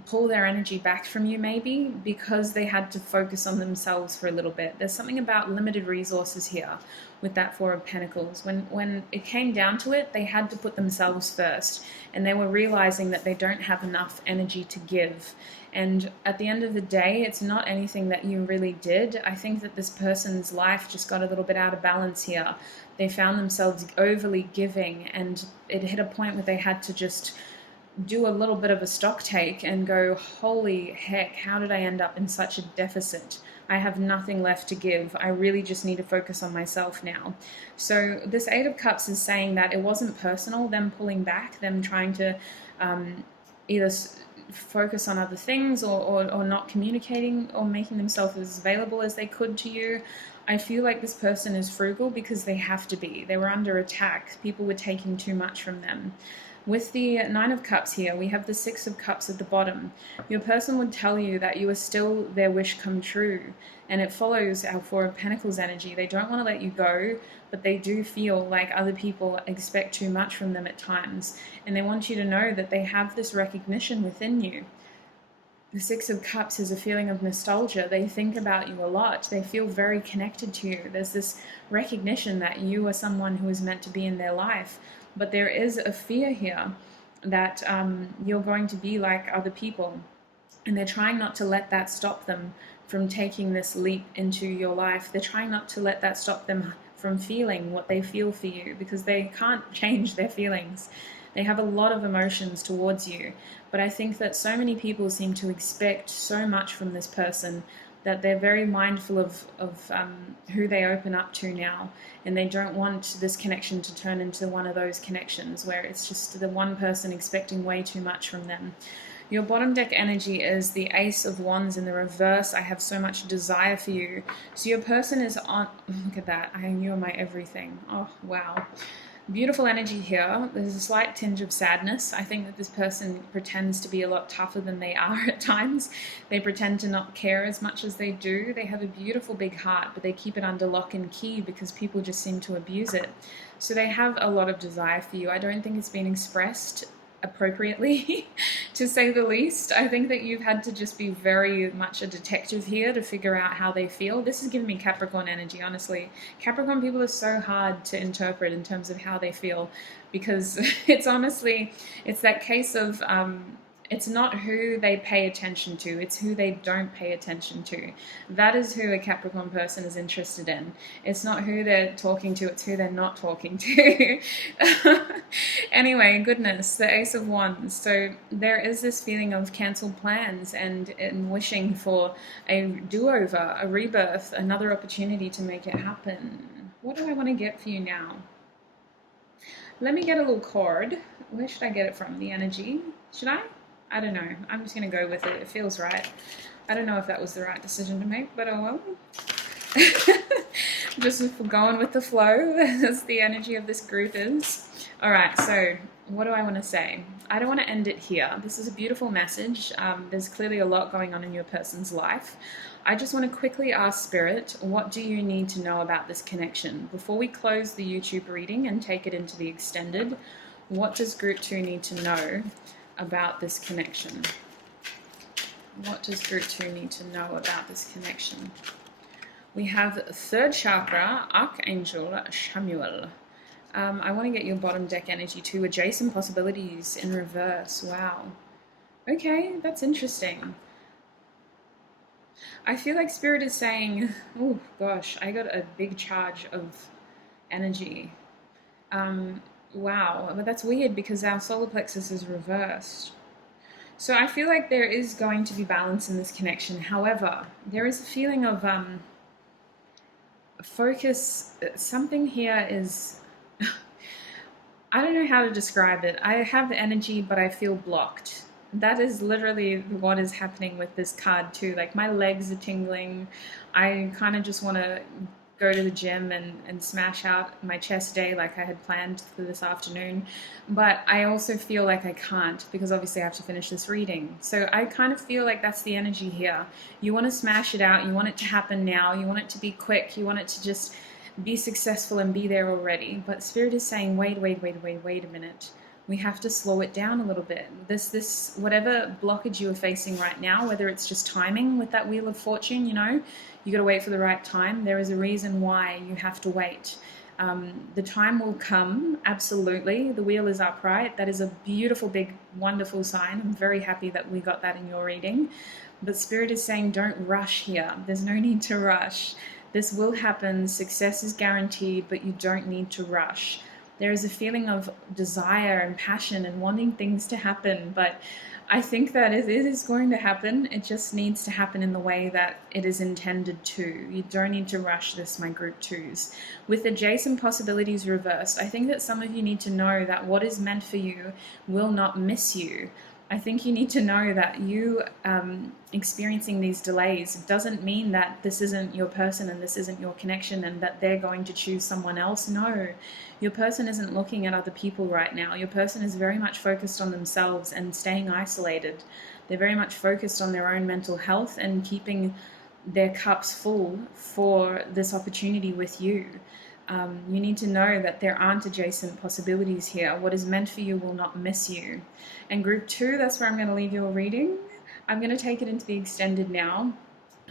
pull their energy back from you, maybe because they had to focus on themselves for a little bit. There's something about limited resources here with that Four of Pentacles. When it came down to it, they had to put themselves first, and they were realizing that they don't have enough energy to give. And at the end of the day, it's not anything that you really did. I think that this person's life just got a little bit out of balance here. They found themselves overly giving, and it hit a point where they had to just do a little bit of a stock take and go, holy heck, how did I end up in such a deficit? I have nothing left to give. I really just need to focus on myself now. So this Eight of Cups is saying that it wasn't personal, them pulling back, them trying to either focus on other things or not communicating or making themselves as available as they could to you. I feel like this person is frugal because they have to be. They were under attack. People were taking too much from them. With the Nine of Cups here, we have the Six of Cups at the bottom. Your person would tell you that you are still their wish come true, and it follows our Four of Pentacles energy. They don't want to let you go, but they do feel like other people expect too much from them at times, and they want you to know that they have this recognition within you. The Six of Cups is a feeling of nostalgia. They think about you a lot. They feel very connected to you. There's this recognition that you are someone who is meant to be in their life. But there is a fear here that you're going to be like other people. And they're trying not to let that stop them from taking this leap into your life. They're trying not to let that stop them from feeling what they feel for you, because they can't change their feelings. They have a lot of emotions towards you. But I think that so many people seem to expect so much from this person that they're very mindful of who they open up to now, and they don't want this connection to turn into one of those connections where it's just the one person expecting way too much from them. Your bottom deck energy is the Ace of Wands in the reverse. I have so much desire for you. So your person is on, look at that, you are my everything. Oh, wow. Beautiful energy here. There's a slight tinge of sadness. I think that this person pretends to be a lot tougher than they are at times. They pretend to not care as much as they do. They have a beautiful big heart, but they keep it under lock and key because people just seem to abuse it. So they have a lot of desire for you. I don't think it's been expressed appropriately, to say the least. I think that you've had to just be very much a detective here to figure out how they feel. This is giving me Capricorn energy, honestly. Capricorn people are so hard to interpret in terms of how they feel, because it's that case of it's not who they pay attention to, it's who they don't pay attention to. That is who a Capricorn person is interested in. It's not who they're talking to, it's who they're not talking to. Anyway, goodness, the Ace of Wands. So there is this feeling of cancelled plans and wishing for a do-over, a rebirth, another opportunity to make it happen. What do I want to get for you now? Let me get a little cord. Where should I get it from? The energy? Should I? I don't know. I'm just going to go with it. It feels right. I don't know if that was the right decision to make, but oh well. Just going with the flow, as the energy of this group is. All right, so what do I want to say? I don't want to end it here. This is a beautiful message. There's clearly a lot going on in your person's life. I just want to quickly ask Spirit, what do you need to know about this connection? Before we close the YouTube reading and take it into the extended, what does Group 2 need to know about this connection? What does Group 2 need to know about this connection? We have third chakra, Archangel Samuel. I want to get your bottom deck energy too. Adjacent possibilities in reverse. Wow. Okay, that's interesting. I feel like Spirit is saying, oh gosh, I got a big charge of energy. Wow, but that's weird because our solar plexus is reversed. So I feel like there is going to be balance in this connection. However, there is a feeling of focus. Something here is, I don't know how to describe it. I have energy, but I feel blocked. That is literally what is happening with this card too. Like my legs are tingling. I kind of just want to go to the gym and smash out my chest day like I had planned for this afternoon, but I also feel like I can't because obviously I have to finish this reading. So I kind of feel like that's the energy here. You want to smash it out, you want it to happen now, you want it to be quick, you want it to just be successful and be there already. But Spirit is saying, wait a minute. We have to slow it down a little bit. This whatever blockage you are facing right now, whether it's just timing with that Wheel of Fortune, you got to wait for the right time. There is a reason why you have to wait. The time will come, absolutely. The wheel is upright. That is a beautiful, big, wonderful sign. I'm very happy that we got that in your reading. But Spirit is saying, don't rush here. There's no need to rush. This will happen. Success is guaranteed, but you don't need to rush. There is a feeling of desire and passion and wanting things to happen, but I think that it is going to happen. It just needs to happen in the way that it is intended to. You don't need to rush this, my group twos. With adjacent possibilities reversed, I think that some of you need to know that what is meant for you will not miss you. I think you need to know that you experiencing these delays doesn't mean that this isn't your person and this isn't your connection and that they're going to choose someone else. No, your person isn't looking at other people right now. Your person is very much focused on themselves and staying isolated. They're very much focused on their own mental health and keeping their cups full for this opportunity with you. You need to know that there aren't adjacent possibilities here. What is meant for you will not miss you. And group two, that's where I'm going to leave your reading. I'm going to take it into the extended now.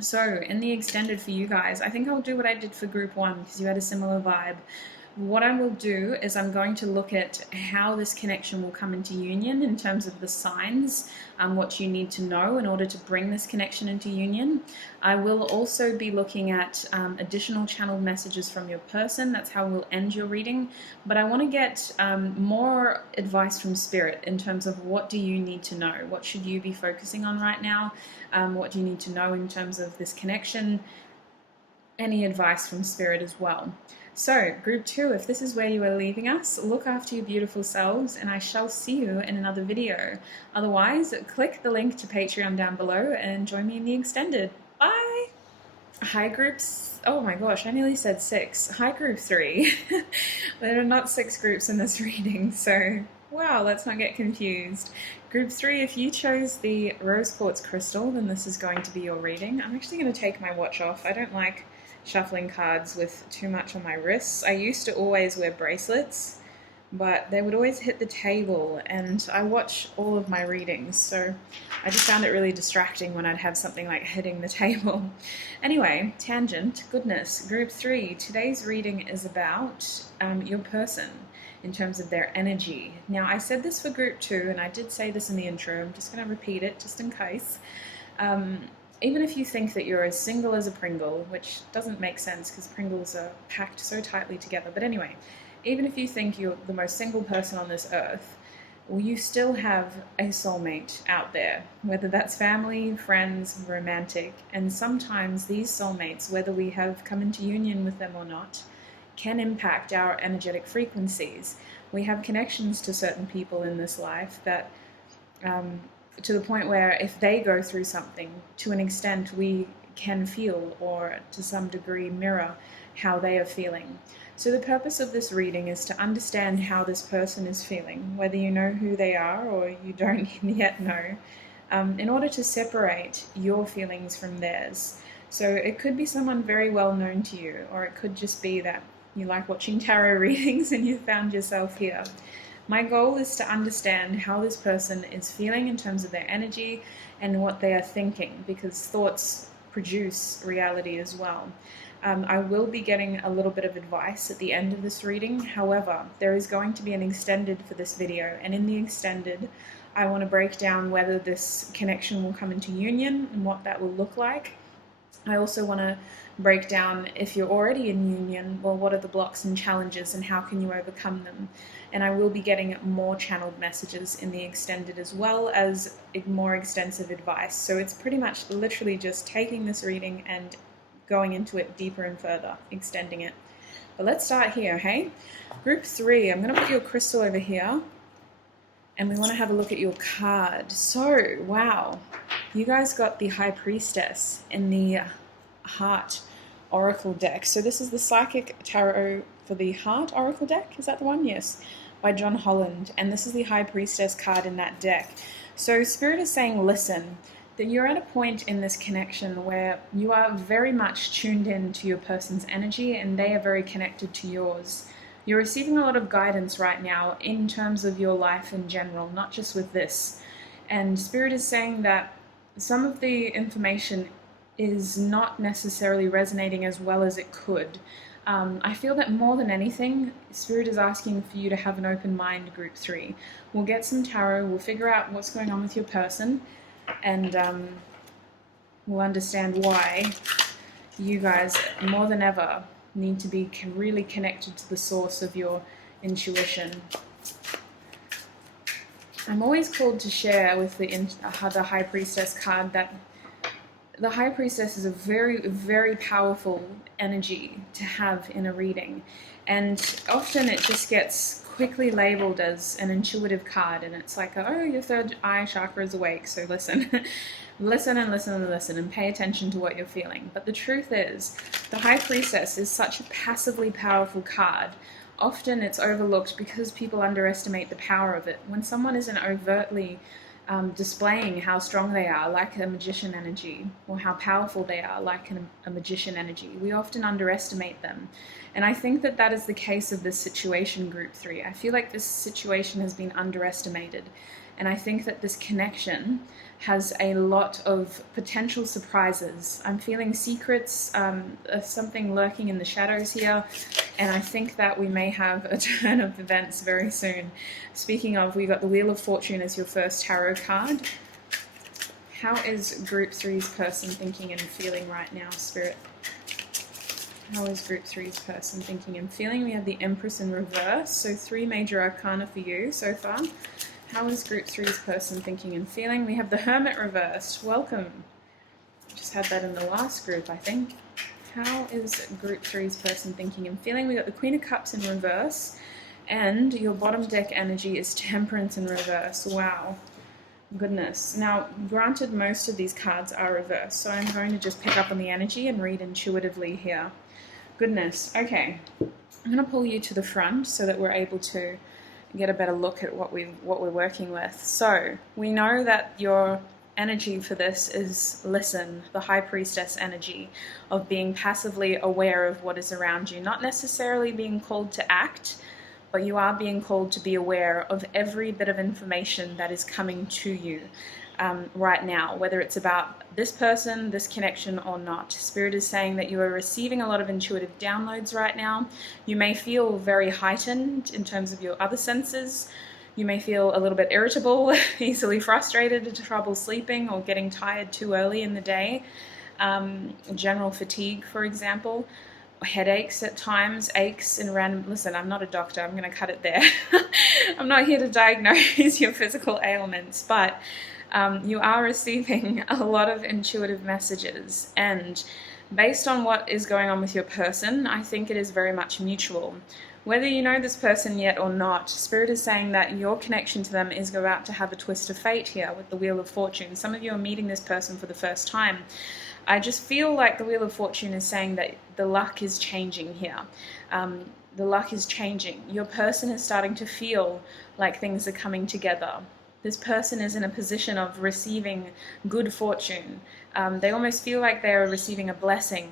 So in the extended for you guys, I think I'll do what I did for group one because you had a similar vibe. What I will do is I'm going to look at how this connection will come into union in terms of the signs, what you need to know in order to bring this connection into union. I will also be looking at additional channeled messages from your person. That's how we'll end your reading. But I want to get more advice from Spirit in terms of what do you need to know? What should you be focusing on right now? What do you need to know in terms of this connection? Any advice from Spirit as well. So, group two, if this is where you are leaving us, look after your beautiful selves and I shall see you in another video. Otherwise, click the link to Patreon down below and join me in the extended. Bye! Hi groups, oh my gosh, I nearly said 6. Hi group 3. There are not 6 groups in this reading, so wow, let's not get confused. Group 3, if you chose the rose quartz crystal, then this is going to be your reading. I'm actually going to take my watch off. I don't like shuffling cards with too much on my wrists. I used to always wear bracelets, but they would always hit the table, and I watch all of my readings, so I just found it really distracting when I'd have something like hitting the table. Anyway, tangent, goodness. Group 3, today's reading is about your person in terms of their energy. Now, I said this for group 2, and I did say this in the intro. I'm just going to repeat it just in case. Even if you think that you're as single as a Pringle, which doesn't make sense because Pringles are packed so tightly together, but anyway, even if you think you're the most single person on this earth, well, you still have a soulmate out there, whether that's family, friends, romantic, and sometimes these soulmates, whether we have come into union with them or not, can impact our energetic frequencies. We have connections to certain people in this life that to the point where if they go through something, to an extent we can feel or to some degree mirror how they are feeling. So the purpose of this reading is to understand how this person is feeling, whether you know who they are or you don't yet know, in order to separate your feelings from theirs. So it could be someone very well known to you, or it could just be that you like watching tarot readings and you found yourself here. My goal is to understand how this person is feeling in terms of their energy and what they are thinking, because thoughts produce reality as well. I will be getting a little bit of advice at the end of this reading. However, there is going to be an extended for this video, and in the extended, I want to break down whether this connection will come into union and what that will look like. I also want to break down, if you're already in union, well, what are the blocks and challenges and how can you overcome them? And I will be getting more channeled messages in the extended as well as more extensive advice. So it's pretty much literally just taking this reading and going into it deeper and further, extending it. But let's start here, hey? Group 3, I'm going to put your crystal over here and we want to have a look at your card. So, wow, you guys got the High Priestess in the heart oracle deck. So this is the Psychic Tarot for the Heart oracle deck. Is that the one? Yes, by John Holland. And this is the High Priestess card in that deck. So Spirit is saying, listen, that you're at a point in this connection where you are very much tuned in to your person's energy and they are very connected to yours. You're receiving a lot of guidance right now in terms of your life in general, not just with this. And Spirit is saying that some of the information is not necessarily resonating as well as it could. I feel that more than anything, Spirit is asking for you to have an open mind, Group 3. We'll get some tarot, we'll figure out what's going on with your person, and we'll understand why you guys, more than ever, need to be really connected to the source of your intuition. I'm always called to share with the High Priestess card that the High Priestess is a very, very powerful energy to have in a reading. And often it just gets quickly labeled as an intuitive card. And it's like, oh, your third eye chakra is awake, so listen. Listen and listen and listen and pay attention to what you're feeling. But the truth is, the High Priestess is such a passively powerful card. Often it's overlooked because people underestimate the power of it. When someone isn't overtly displaying how strong they are, like a magician energy, or how powerful they are, like a magician energy, we often underestimate them. And I think that that is the case of this situation, Group 3. I feel like this situation has been underestimated. And I think that this connection has a lot of potential surprises. I'm feeling secrets, something lurking in the shadows here, and I think that we may have a turn of events very soon. Speaking of, we got the Wheel of Fortune as your first tarot card. How is Group 3's person thinking and feeling right now, Spirit? How is Group 3's person thinking and feeling? We have the Empress in reverse, so 3 major arcana for you so far. How is Group 3's person thinking and feeling? We have the Hermit reversed. Welcome. Just had that in the last group, I think. How is Group 3's person thinking and feeling? We got the Queen of Cups in reverse. And your bottom deck energy is Temperance in reverse. Wow. Goodness. Now, granted, most of these cards are reversed, so I'm going to just pick up on the energy and read intuitively here. Goodness. Okay. I'm going to pull you to the front so that we're able to get a better look at what we're working with. So we know that your energy for this is listen, the High Priestess energy of being passively aware of what is around you, not necessarily being called to act, but you are being called to be aware of every bit of information that is coming to you right now, whether it's about this person, this connection or not. Spirit is saying that you are receiving a lot of intuitive downloads right now. You may feel very heightened in terms of your other senses. You may feel a little bit irritable, easily frustrated, trouble sleeping or getting tired too early in the day. General fatigue, for example. Headaches at times, aches and random... Listen, I'm not a doctor, I'm going to cut it there. I'm not here to diagnose your physical ailments, but you are receiving a lot of intuitive messages, and based on what is going on with your person, I think it is very much mutual. Whether you know this person yet or not, Spirit is saying that your connection to them is about to have a twist of fate here with the Wheel of Fortune. Some of you are meeting this person for the first time. I just feel like the Wheel of Fortune is saying that the luck is changing here. The luck is changing. Your person is starting to feel like things are coming together. This person is in a position of receiving good fortune. They almost feel like they are receiving a blessing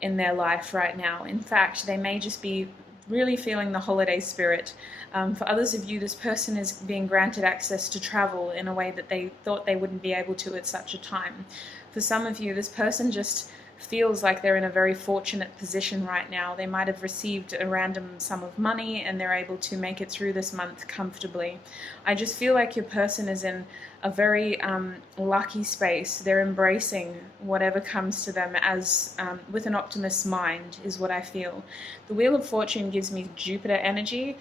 in their life right now. In fact, they may just be really feeling the holiday spirit. For others of you, this person is being granted access to travel in a way that they thought they wouldn't be able to at such a time. For some of you, this person just feels like they're in a very fortunate position right now. They might have received a random sum of money and they're able to make it through this month comfortably. I just feel like your person is in a very lucky space. They're embracing whatever comes to them as with an optimist mind is what I feel. The Wheel of Fortune gives me Jupiter energy.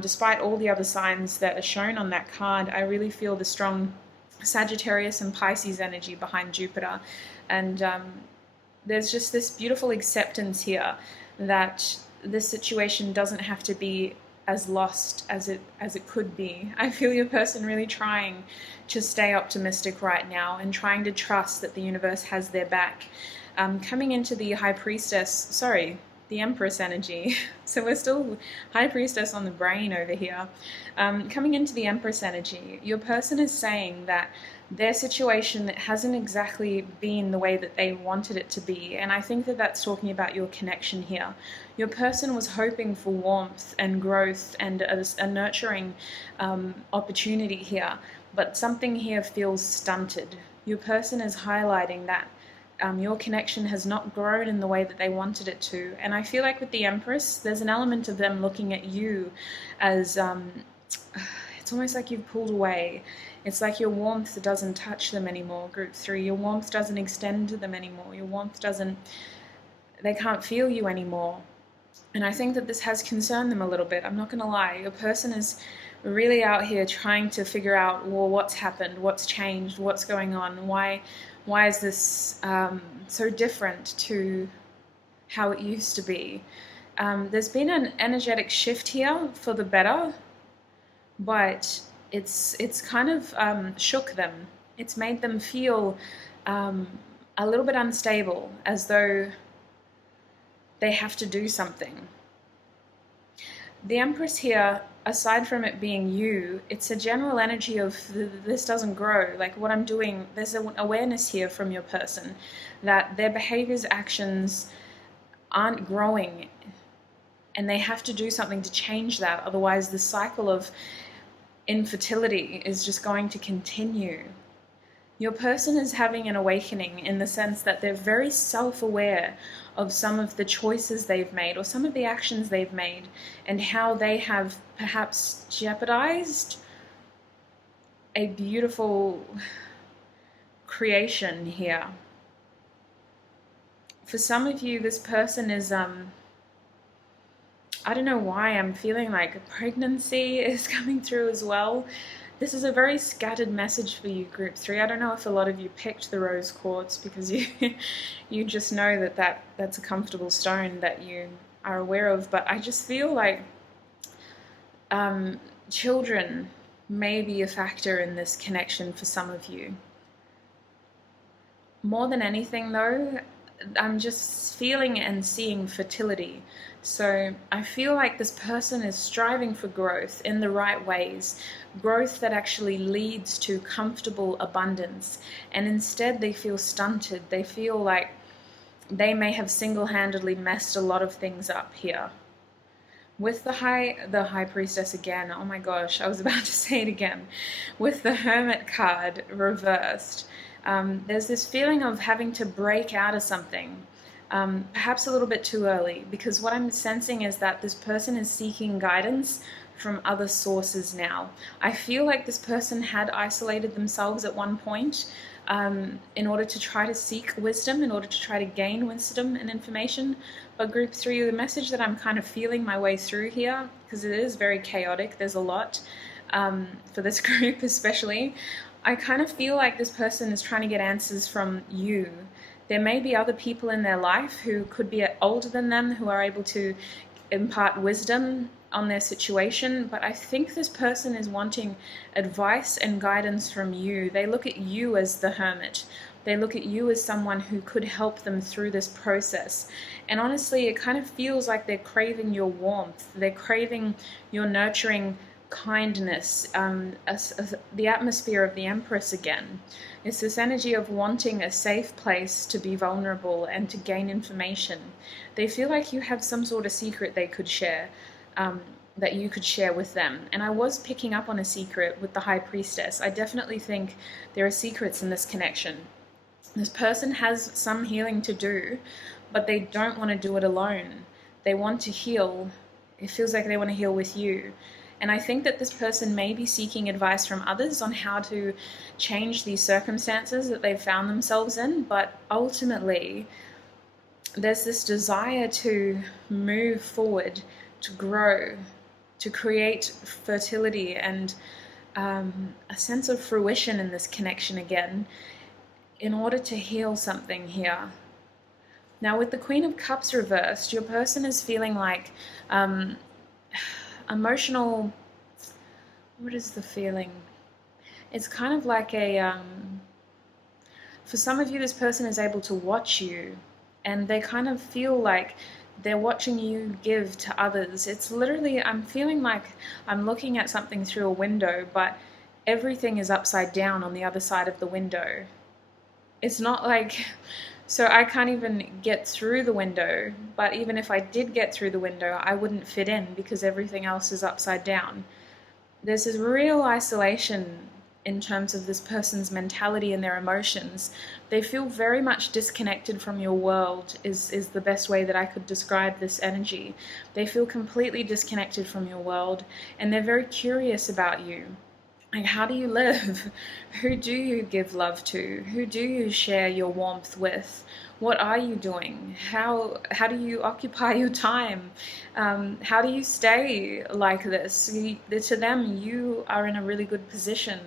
Despite all the other signs that are shown on that card, I really feel the strong Sagittarius and Pisces energy behind Jupiter. And there's just this beautiful acceptance here that this situation doesn't have to be as lost as it could be. I feel your person really trying to stay optimistic right now and trying to trust that the universe has their back. coming into the High Priestess, sorry, the Empress energy. So we're still High Priestess on the brain over here. Coming into the Empress energy, your person is saying that their situation hasn't exactly been the way that they wanted it to be. And I think that that's talking about your connection here. Your person was hoping for warmth and growth and a nurturing opportunity here, but something here feels stunted. Your person is highlighting that your connection has not grown in the way that they wanted it to. And I feel like with the Empress, there's an element of them looking at you as it's almost like you've pulled away. It's like your warmth doesn't touch them anymore, group 3. Your warmth doesn't extend to them anymore. Your warmth doesn't, they can't feel you anymore. And I think that this has concerned them a little bit. I'm not going to lie. Your person is really out here trying to figure out, well, what's happened, what's changed, what's going on, why is this so different to how it used to be. There's been an energetic shift here for the better, but it's kind of shook them. It's made them feel a little bit unstable, as though they have to do something. The Empress here, aside from it being you, it's a general energy of this doesn't grow. Like what I'm doing, there's an awareness here from your person that their behaviors, actions aren't growing, and they have to do something to change that. Otherwise, the cycle of infertility is just going to continue. Your person is having an awakening in the sense that they're very self-aware of some of the choices they've made or some of the actions they've made and how they have perhaps jeopardized a beautiful creation here. For some of you, this person is, I don't know why, I'm feeling like pregnancy is coming through as well. This is a very scattered message for you, group 3. I don't know if a lot of you picked the rose quartz because you just know that's a comfortable stone that you are aware of, but I just feel like children may be a factor in this connection for some of you. More than anything though, I'm just feeling and seeing fertility. So I feel like this person is striving for growth in the right ways, growth that actually leads to comfortable abundance, and instead they feel stunted. They feel like they may have single-handedly messed a lot of things up here. With the High Priestess again, oh my gosh, I was about to say it again. With the Hermit card reversed, there's this feeling of having to break out of something, perhaps a little bit too early, because what I'm sensing is that this person is seeking guidance from other sources now. I feel like this person had isolated themselves at one point in order to try to seek wisdom, in order to try to gain wisdom and information. But group 3, the message that I'm kind of feeling my way through here, because it is very chaotic, there's a lot for this group especially, I kind of feel like this person is trying to get answers from you. There may be other people in their life who could be older than them who are able to impart wisdom on their situation, but I think this person is wanting advice and guidance from you. They look at you as the Hermit. They look at you as someone who could help them through this process. And honestly, it kind of feels like they're craving your warmth. They're craving your nurturing kindness, the atmosphere of the Empress again. It's this energy of wanting a safe place to be vulnerable and to gain information. They feel like you have some sort of secret they could share, that you could share with them. And I was picking up on a secret with the High Priestess. I definitely think there are secrets in this connection. This person has some healing to do, but they don't want to do it alone. They want to heal. It feels like they want to heal with you. And I think that this person may be seeking advice from others on how to change these circumstances that they've found themselves in. But ultimately, there's this desire to move forward, to grow, to create fertility and a sense of fruition in this connection again, in order to heal something here. Now, with the Queen of Cups reversed, your person is feeling like emotional, what is the feeling? It's kind of like For some of you, this person is able to watch you, and they kind of feel like they're watching you give to others. It's literally, I'm feeling like I'm looking at something through a window, but everything is upside down on the other side of the window. It's not like, so I can't even get through the window, but even if I did get through the window, I wouldn't fit in because everything else is upside down. There's this real isolation in terms of this person's mentality and their emotions. They feel very much disconnected from your world is the best way that I could describe this energy. They feel completely disconnected from your world, and they're very curious about you. Like, how do you live? Who do you give love to? Who do you share your warmth with? What are you doing? How do you occupy your time? How do you stay like this? To them, you are in a really good position,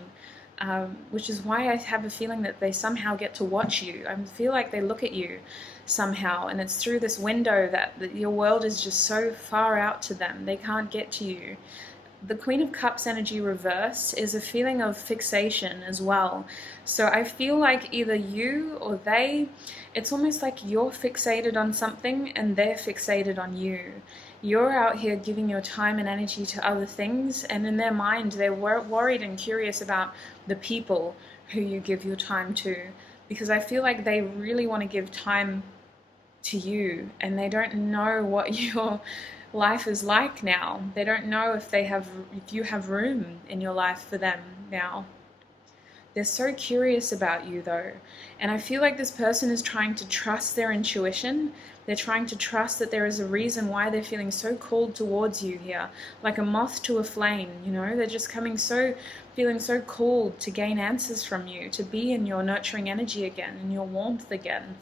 which is why I have a feeling that they somehow get to watch you. I feel like they look at you somehow, and it's through this window that your world is just so far out to them. They can't get to you. The Queen of Cups energy reverse is a feeling of fixation as well. So I feel like either you or they, it's almost like you're fixated on something and they're fixated on you. You're out here giving your time and energy to other things, and in their mind they're worried and curious about the people who you give your time to, because I feel like they really want to give time to you, and they don't know what your life is like now. They don't know if you have room in your life for them now. They're so curious about you though, and I feel like this person is trying to trust their intuition. They're trying to trust that there is a reason why they're feeling so called towards you here, like a moth to a flame, you know? They're just feeling so called to gain answers from you, to be in your nurturing energy again, in your warmth again.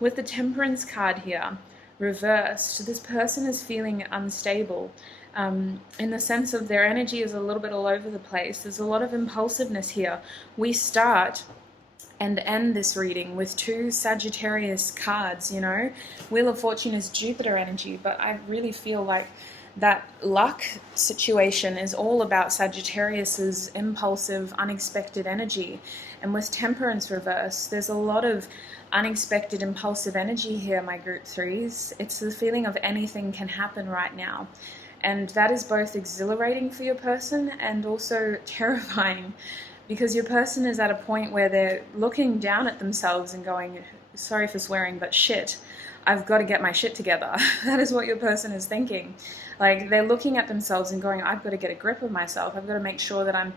With the Temperance card here, reversed, this person is feeling unstable, in the sense of their energy is a little bit all over the place. There's a lot of impulsiveness here. We start and end this reading with two Sagittarius cards, you know. Wheel of Fortune is Jupiter energy, but I really feel like that luck situation is all about Sagittarius's impulsive, unexpected energy. And with Temperance reverse, there's a lot of unexpected, impulsive energy here, my group threes. It's the feeling of anything can happen right now. And that is both exhilarating for your person and also terrifying, because your person is at a point where they're looking down at themselves and going, sorry for swearing, but shit, I've got to get my shit together. That is what your person is thinking. Like, they're looking at themselves and going, I've got to get a grip of myself. I've got to make sure that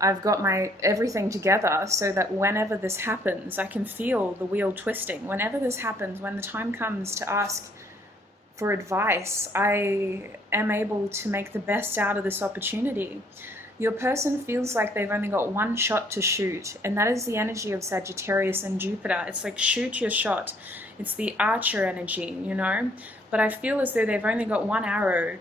I've got my everything together so that whenever this happens, I can feel the wheel twisting. Whenever this happens, when the time comes to ask for advice, I am able to make the best out of this opportunity. Your person feels like they've only got one shot to shoot, and that is the energy of Sagittarius and Jupiter. It's like, shoot your shot. It's the archer energy, you know? But I feel as though they've only got one arrow,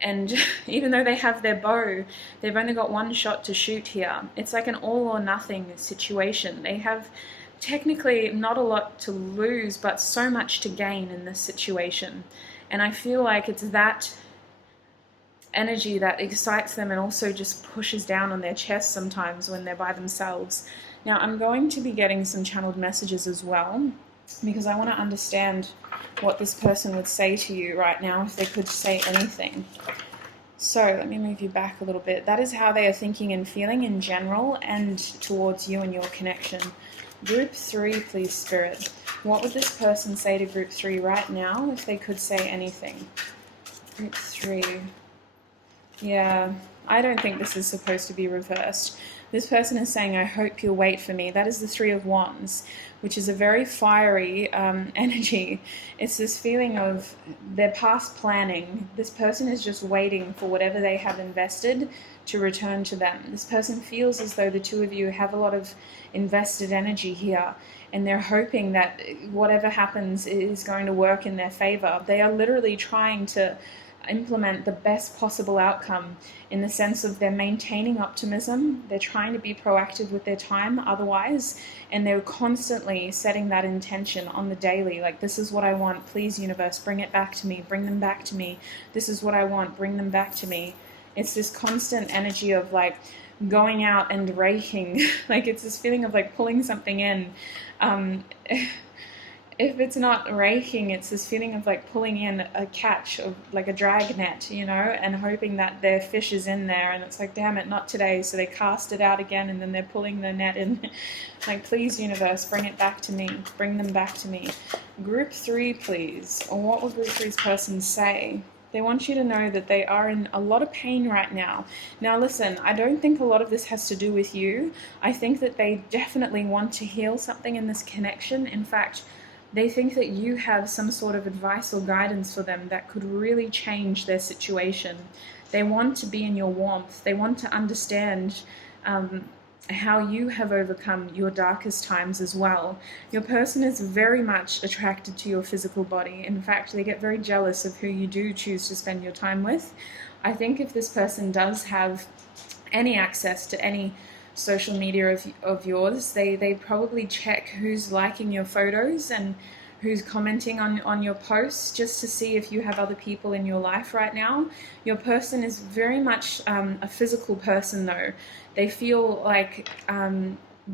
and even though they have their bow, they've only got one shot to shoot here. It's like an all or nothing situation. They have technically not a lot to lose, but so much to gain in this situation. And I feel like it's that energy that excites them and also just pushes down on their chest sometimes when they're by themselves. Now, I'm going to be getting some channeled messages as well, because I want to understand what this person would say to you right now if they could say anything. So let me move you back a little bit. That is how they are thinking and feeling in general and towards you and your connection. Group 3, please, Spirit. What would this person say to Group 3 right now if they could say anything? Group 3. Yeah, I don't think this is supposed to be reversed. This person is saying, I hope you'll wait for me. That is the 3 of Wands, which is a very fiery energy. It's this feeling of their past planning. This person is just waiting for whatever they have invested to return to them. This person feels as though the two of you have a lot of invested energy here, and they're hoping that whatever happens is going to work in their favor. They are literally trying to implement the best possible outcome in the sense of they're maintaining optimism, they're trying to be proactive with their time otherwise, and they're constantly setting that intention on the daily, like, this is what I want, please universe, bring it back to me, bring them back to me, this is what I want, bring them back to me. It's this constant energy of like going out and raking. Like, it's this feeling of like pulling something in. If it's not raking, it's this feeling of like pulling in a catch of like a drag net, you know, and hoping that their fish is in there, and it's like, damn it, not today. So they cast it out again, and then they're pulling the net in. Like, please, universe, bring it back to me. Bring them back to me. Group 3, please. Or what will Group 3's person say? They want you to know that they are in a lot of pain right now. Now listen, I don't think a lot of this has to do with you. I think that they definitely want to heal something in this connection. In fact, they think that you have some sort of advice or guidance for them that could really change their situation. They want to be in your warmth. They want to understand how you have overcome your darkest times as well. Your person is very much attracted to your physical body. In fact, they get very jealous of who you do choose to spend your time with. I think if this person does have any access to any social media of yours, they probably check who's liking your photos and who's commenting on your posts, just to see if you have other people in your life right now. Your person is very much a physical person though. They feel like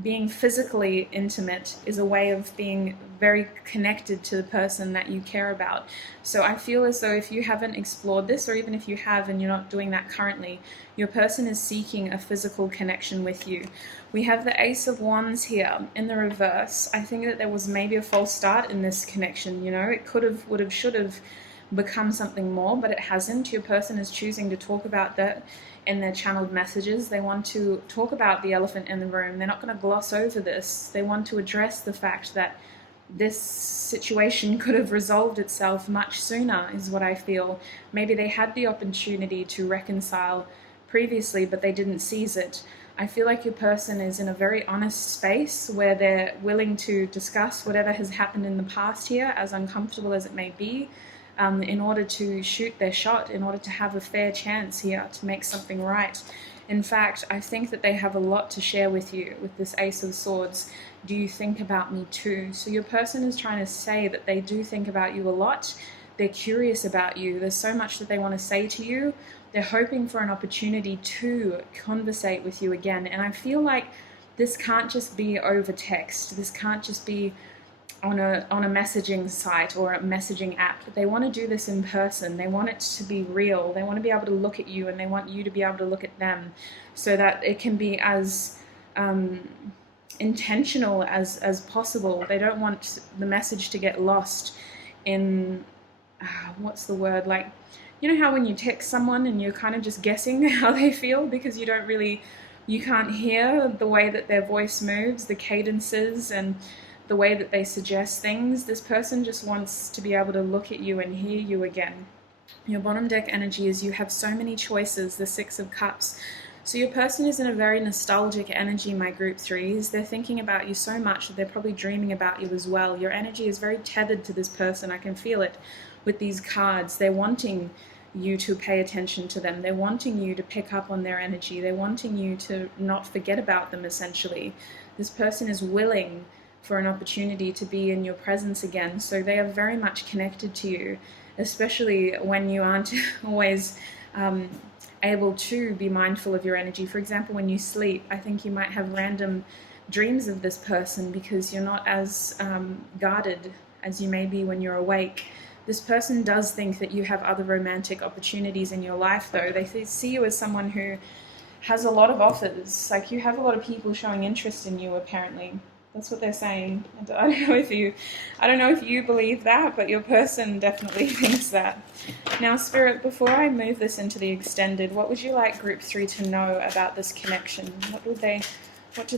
being physically intimate is a way of being very connected to the person that you care about. So I feel as though if you haven't explored this, or even if you have and you're not doing that currently, your person is seeking a physical connection with you. We have the Ace of Wands here in the reverse. I think that there was maybe a false start in this connection, you know. It could have, would have, should have become something more, but it hasn't. Your person is choosing to talk about that in their channeled messages. They want to talk about the elephant in the room. They're not going to gloss over this. They want to address the fact that this situation could have resolved itself much sooner, is what I feel. Maybe they had the opportunity to reconcile previously, but they didn't seize it. I feel like your person is in a very honest space where they're willing to discuss whatever has happened in the past here, as uncomfortable as it may be, in order to shoot their shot, in order to have a fair chance here to make something right. In fact, I think that they have a lot to share with you with this Ace of Swords. Do you think about me too? So your person is trying to say that they do think about you a lot. They're curious about you. There's so much that they want to say to you. They're hoping for an opportunity to conversate with you again. And I feel like this can't just be over text. This can't just be on a messaging site or a messaging app. They want to do this in person. They want it to be real. They want to be able to look at you, and they want you to be able to look at them, so that it can be as intentional as possible. They don't want the message to get lost in, what's the word, like, you know how when you text someone and you're kind of just guessing how they feel because you can't hear the way that their voice moves, the cadences, and the way that they suggest things. This person just wants to be able to look at you and hear you again. Your bottom deck energy is you have so many choices, the Six of Cups. So your person is in a very nostalgic energy, my group 3s. They're thinking about you so much that they're probably dreaming about you as well. Your energy is very tethered to this person. I can feel it with these cards. They're wanting you to pay attention to them. They're wanting you to pick up on their energy. They're wanting you to not forget about them, essentially. This person is willing for an opportunity to be in your presence again. So they are very much connected to you, especially when you aren't always able to be mindful of your energy. For example, when you sleep, I think you might have random dreams of this person because you're not as guarded as you may be when you're awake. This person does think that you have other romantic opportunities in your life, though. They see you as someone who has a lot of offers. Like, you have a lot of people showing interest in you, apparently. That's what they're saying. I don't know if you believe that, but your person definitely thinks that. Now, Spirit, before I move this into the extended, what would you like Group 3 to know about this connection? What do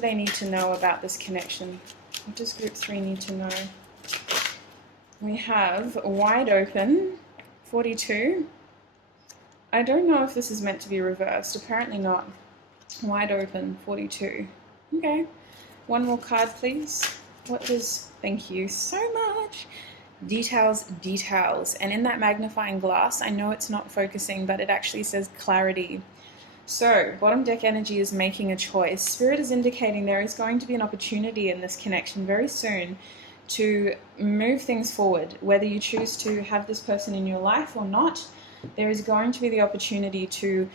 they need to know about this connection? What does Group 3 need to know? We have Wide Open, 42. I don't know if this is meant to be reversed. Apparently not. Wide Open, 42. Okay. One more card, please. Thank you so much. Details, details. And in that magnifying glass, I know it's not focusing, but it actually says clarity. So, bottom deck energy is making a choice. Spirit is indicating there is going to be an opportunity in this connection very soon to move things forward, whether you choose to have this person in your life or not. there is going to be the opportunity to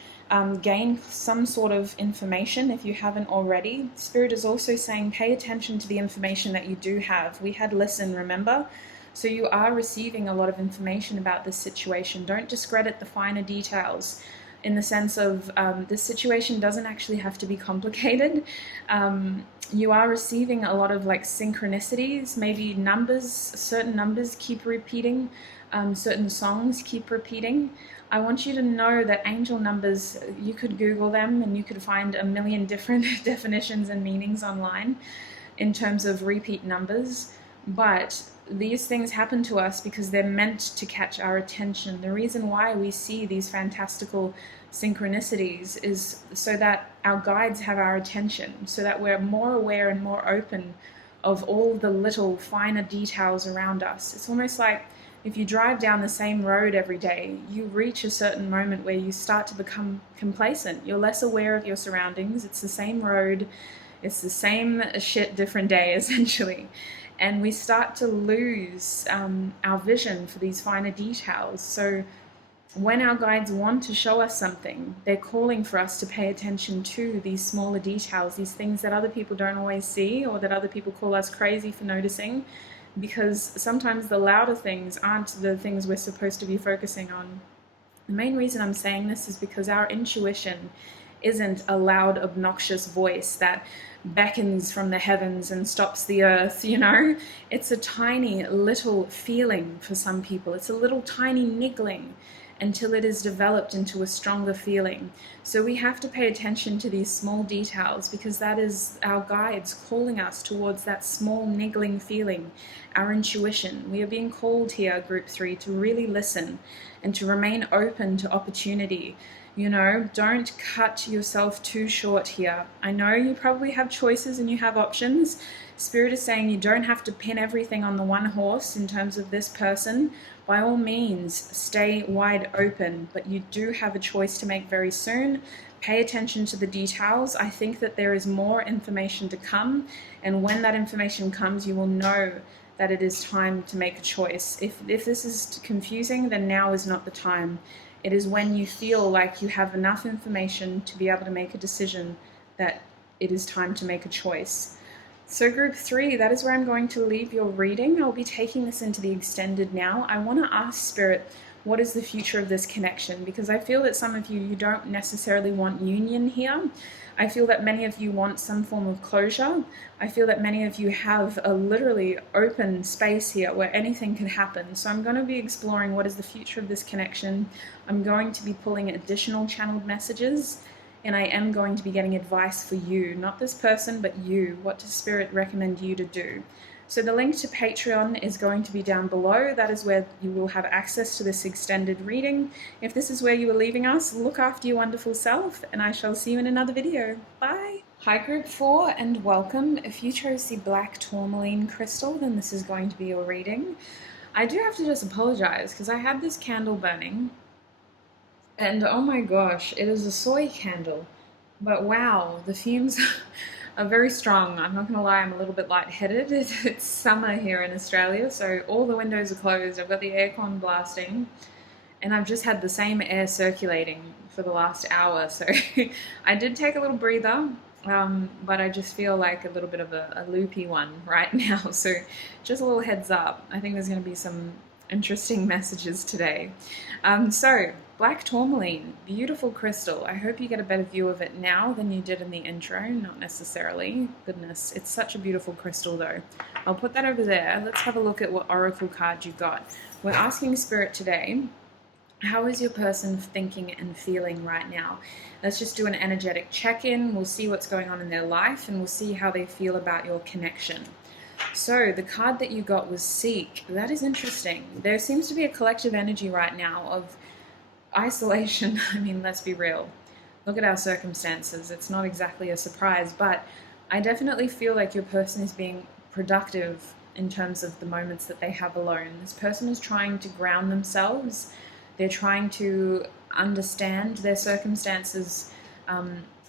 gain some sort of information if you haven't already. Spirit is also saying pay attention to the information that you do have. We had listen, remember? So you are receiving a lot of information about this situation. Don't discredit the finer details, in the sense of this situation doesn't actually have to be complicated. You are receiving a lot of like synchronicities, maybe numbers, certain numbers keep repeating, certain songs keep repeating. I want you to know that angel numbers, you could Google them and you could find a million different definitions and meanings online in terms of repeat numbers, but these things happen to us because they're meant to catch our attention. The reason why we see these fantastical synchronicities is so that our guides have our attention, so that we're more aware and more open of all the little finer details around us. It's almost like if you drive down the same road every day, you reach a certain moment where you start to become complacent. You're less aware of your surroundings. It's the same road. It's the same shit, different day, essentially. And we start to lose our vision for these finer details. So when our guides want to show us something, they're calling for us to pay attention to these smaller details, these things that other people don't always see, or that other people call us crazy for noticing, because sometimes the louder things aren't the things we're supposed to be focusing on. The main reason I'm saying this is because our intuition isn't a loud, obnoxious voice that beckons from the heavens and stops the earth, you know? It's a tiny little feeling for some people. It's a little tiny niggling until it is developed into a stronger feeling. So we have to pay attention to these small details, because that is our guides calling us towards that small niggling feeling, our intuition. We are being called here, Group 3, to really listen and to remain open to opportunity. You know, don't cut yourself too short here. I know you probably have choices and you have options. Spirit is saying you don't have to pin everything on the one horse in terms of this person. By all means, stay wide open, but you do have a choice to make very soon. Pay attention to the details. I think that there is more information to come, and when that information comes, you will know that it is time to make a choice. If this is confusing, then now is not the time. It is when you feel like you have enough information to be able to make a decision that it is time to make a choice. So Group 3, that is where I'm going to leave your reading. I'll be taking this into the extended now. I want to ask Spirit, what is the future of this connection? Because I feel that some of you don't necessarily want union here. I feel that many of you want some form of closure. I feel that many of you have a literally open space here where anything can happen. So I'm going to be exploring what is the future of this connection. I'm going to be pulling additional channeled messages, and I am going to be getting advice for you, not this person, but you. What does Spirit recommend you to do? So the link to Patreon is going to be down below. That is where you will have access to this extended reading. If this is where you are leaving us, look after your wonderful self, and I shall see you in another video. Bye! Hi Group 4 and welcome. If you chose the black tourmaline crystal, then this is going to be your reading. I do have to just apologize because I had this candle burning, and oh my gosh, it is a soy candle. But wow, the fumes are very strong. I'm not going to lie, I'm a little bit lightheaded. It's summer here in Australia, so all the windows are closed. I've got the aircon blasting, and I've just had the same air circulating for the last hour. So I did take a little breather, but I just feel like a little bit of a loopy one right now. So just a little heads up. I think there's going to be some interesting messages today. So black tourmaline, beautiful crystal. I hope you get a better view of it now than you did in the intro. Not necessarily. Goodness, it's such a beautiful crystal though. I'll put that over there. Let's have a look at what oracle card you got. We're asking Spirit today, how is your person thinking and feeling right now? Let's just do an energetic check-in. We'll see what's going on in their life, and we'll see how they feel about your connection. So the card that you got was Seek. That is interesting. There seems to be a collective energy right now of isolation. I mean, let's be real. Look at our circumstances. It's not exactly a surprise, but I definitely feel like your person is being productive in terms of the moments that they have alone. This person is trying to ground themselves. They're trying to understand their circumstances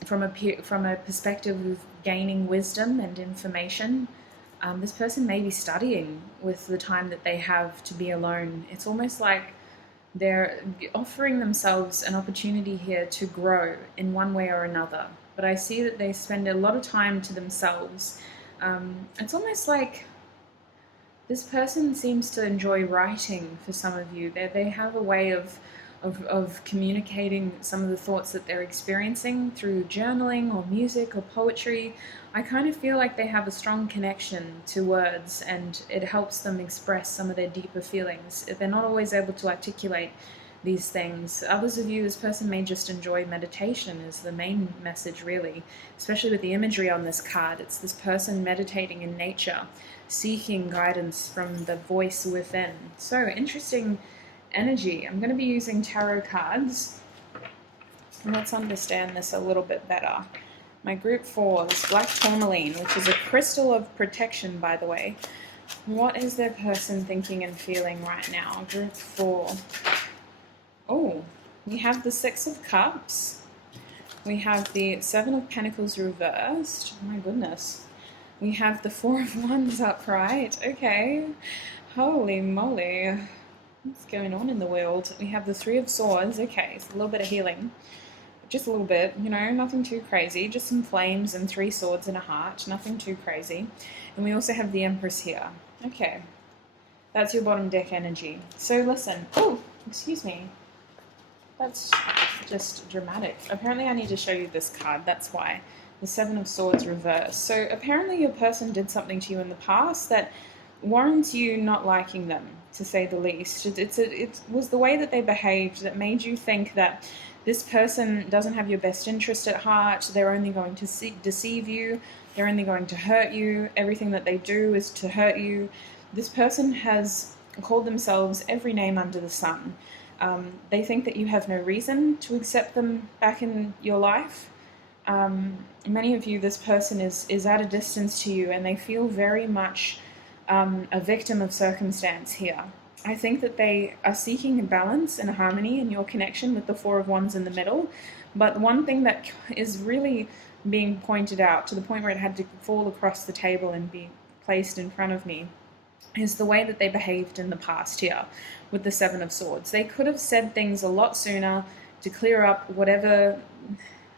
from a perspective of gaining wisdom and information. This person may be studying with the time that they have to be alone. It's almost like They're offering themselves an opportunity here to grow in one way or another. But I see that they spend a lot of time to themselves. It's almost like this person seems to enjoy writing for some of you. They have a way of communicating some of the thoughts that they're experiencing through journaling or music or poetry. I kind of feel like they have a strong connection to words, and it helps them express some of their deeper feelings. If they're not always able to articulate these things, others of you, this person may just enjoy meditation is the main message, really, especially with the imagery on this card. It's this person meditating in nature, seeking guidance from the voice within. So interesting energy. I'm going to be using tarot cards. Let's understand this a little bit better. My group 4 is black tourmaline, which is a crystal of protection, by the way. What is their person thinking and feeling right now? Group 4. Oh, we have the 6 of Cups. We have the 7 of Pentacles reversed. Oh my goodness. We have the 4 of Wands upright. Okay. Holy moly. What's going on in the world? We have the 3 of Swords. Okay, it's a little bit of healing. Just a little bit, you know, nothing too crazy. Just some flames and 3 swords and a heart. Nothing too crazy. And we also have the Empress here. Okay. That's your bottom deck energy. So listen. Oh, excuse me. That's just dramatic. Apparently I need to show you this card. That's why. The 7 of Swords reversed. So apparently your person did something to you in the past that warrants you not liking them, to say the least. It was the way that they behaved that made you think that this person doesn't have your best interest at heart. They're only going to deceive you. They're only going to hurt you. Everything that they do is to hurt you. This person has called themselves every name under the sun. They think that you have no reason to accept them back in your life. Many of you, this person is at a distance to you, and they feel very much a victim of circumstance here. I think that they are seeking a balance and a harmony in your connection with the 4 of Wands in the middle. But one thing that is really being pointed out, to the point where it had to fall across the table and be placed in front of me, is the way that they behaved in the past here with the 7 of Swords. They could have said things a lot sooner to clear up whatever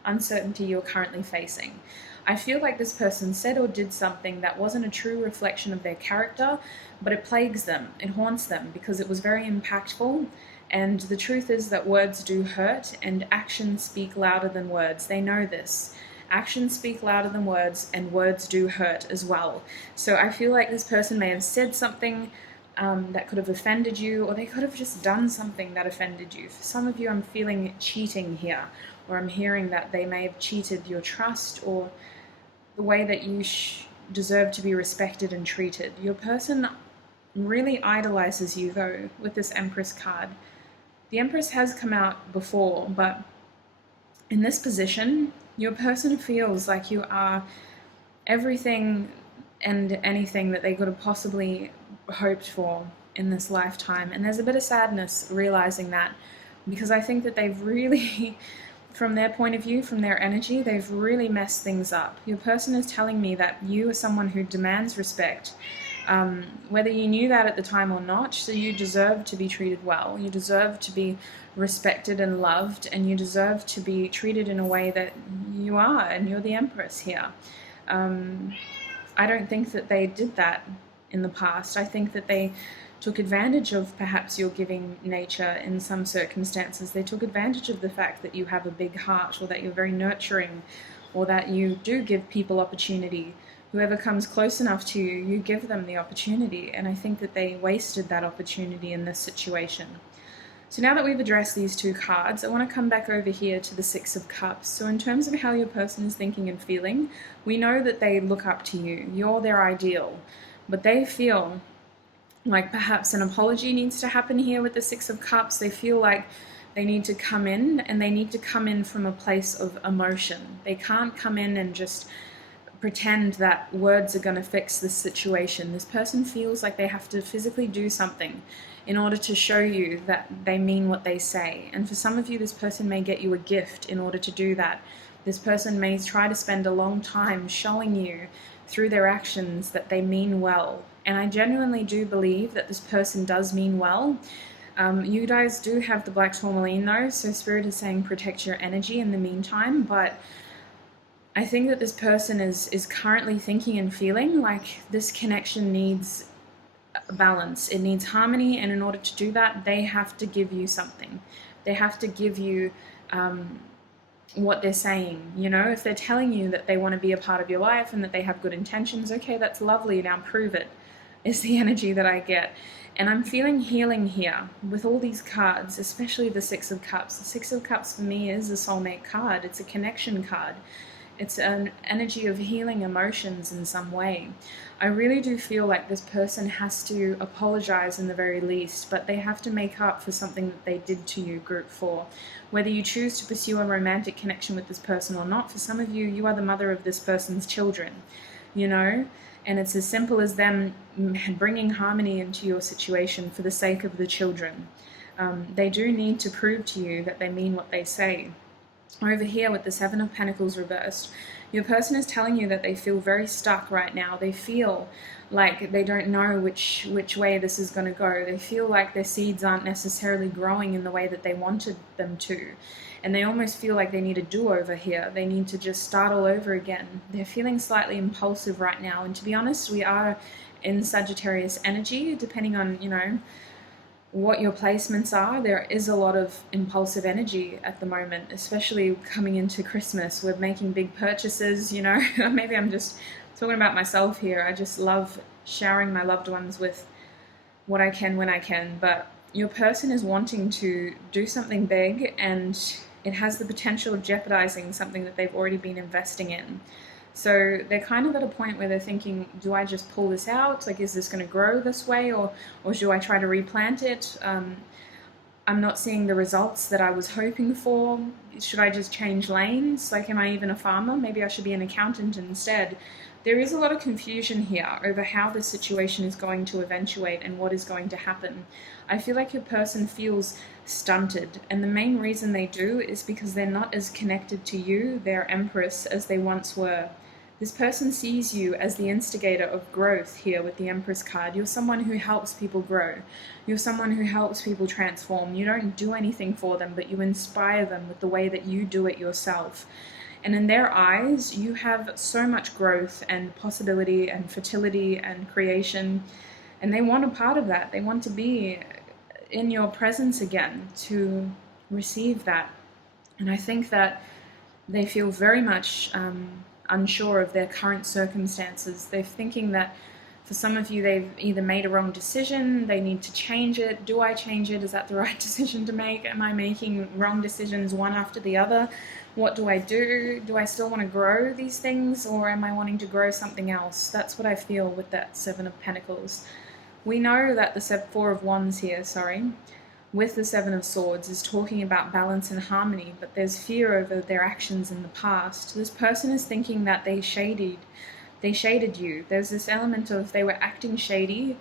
uncertainty you're currently facing. I feel like this person said or did something that wasn't a true reflection of their character, but it plagues them, it haunts them, because it was very impactful. And the truth is that words do hurt, and actions speak louder than words. They know this. Actions speak louder than words, and words do hurt as well. So I feel like this person may have said something that could have offended you, or they could have just done something that offended you. For some of you, I'm feeling cheating here, or I'm hearing that they may have cheated your trust, or the way that you deserve to be respected and treated. Your person really idolizes you, though, with this Empress card. The Empress has come out before, but in this position, your person feels like you are everything and anything that they could have possibly hoped for in this lifetime. And there's a bit of sadness realizing that, because I think that they've really, from their point of view, from their energy, they've really messed things up. Your person is telling me that you are someone who demands respect, whether you knew that at the time or not. So you deserve to be treated well. You deserve to be respected and loved, and you deserve to be treated in a way that you are, and you're the Empress here. I don't think that they did that in the past. I think that they took advantage of perhaps your giving nature in some circumstances. They took advantage of the fact that you have a big heart, or that you're very nurturing, or that you do give people opportunity. Whoever comes close enough to you, you give them the opportunity, and I think that they wasted that opportunity in this situation. So now that we've addressed these two cards, I want to come back over here to the 6 of Cups. So in terms of how your person is thinking and feeling, we know that they look up to you. You're their ideal, but they feel like perhaps an apology needs to happen here with the 6 of Cups. They feel like they need to come in, and they need to come in from a place of emotion. They can't come in and just pretend that words are going to fix this situation. This person feels like they have to physically do something in order to show you that they mean what they say. And for some of you, this person may get you a gift in order to do that. This person may try to spend a long time showing you through their actions that they mean well. And I genuinely do believe that this person does mean well. You guys do have the black tourmaline though, so Spirit is saying protect your energy in the meantime, but I think that this person is currently thinking and feeling like this connection needs balance. It needs harmony, and in order to do that, they have to give you something. They have to give you what they're saying. You know, if they're telling you that they want to be a part of your life and that they have good intentions, okay, that's lovely, now prove it, is the energy that I get. And I'm feeling healing here with all these cards, especially the Six of Cups. The Six of Cups for me is a soulmate card. It's a connection card. It's an energy of healing emotions in some way. I really do feel like this person has to apologize in the very least, but they have to make up for something that they did to you, Group 4. Whether you choose to pursue a romantic connection with this person or not, for some of you, you are the mother of this person's children, you know? And it's as simple as them bringing harmony into your situation for the sake of the children. They do need to prove to you that they mean what they say. Over here with the Seven of Pentacles reversed, your person is telling you that they feel very stuck right now. They feel like they don't know which way this is going to go. They feel like their seeds aren't necessarily growing in the way that they wanted them to. And they almost feel like they need a do-over here. They need to just start all over again. They're feeling slightly impulsive right now. And to be honest, we are in Sagittarius energy, depending on, you know, what your placements are. There is a lot of impulsive energy at the moment, especially coming into Christmas. We're making big purchases, you know. Maybe I'm just talking about myself here. I just love showering my loved ones with what I can when I can. But your person is wanting to do something big, and it has the potential of jeopardizing something that they've already been investing in. So they're kind of at a point where they're thinking, do I just pull this out? Like, is this going to grow this way, or do I try to replant it? I'm not seeing the results that I was hoping for. Should I just change lanes? Like, am I even a farmer? Maybe I should be an accountant instead. There is a lot of confusion here over how the situation is going to eventuate and what is going to happen. I feel like your person feels stunted, and the main reason they do is because they're not as connected to you, their Empress, as they once were. This person sees you as the instigator of growth here with the Empress card. You're someone who helps people grow. You're someone who helps people transform. You don't do anything for them, but you inspire them with the way that you do it yourself. And in their eyes, you have so much growth and possibility and fertility and creation. And they want a part of that. They want to be in your presence again to receive that. And I think that they feel very much unsure of their current circumstances. They're thinking that for some of you, they've either made a wrong decision, they need to change it. Do I change it? Is that the right decision to make? Am I making wrong decisions one after the other? What do I do? Do I still want to grow these things, or am I wanting to grow something else? That's what I feel with that Seven of Pentacles. We know that the Four of Wands here, with the Seven of Swords is talking about balance and harmony, but there's fear over their actions in the past. This person is thinking that they shaded you. There's this element of they were acting shady.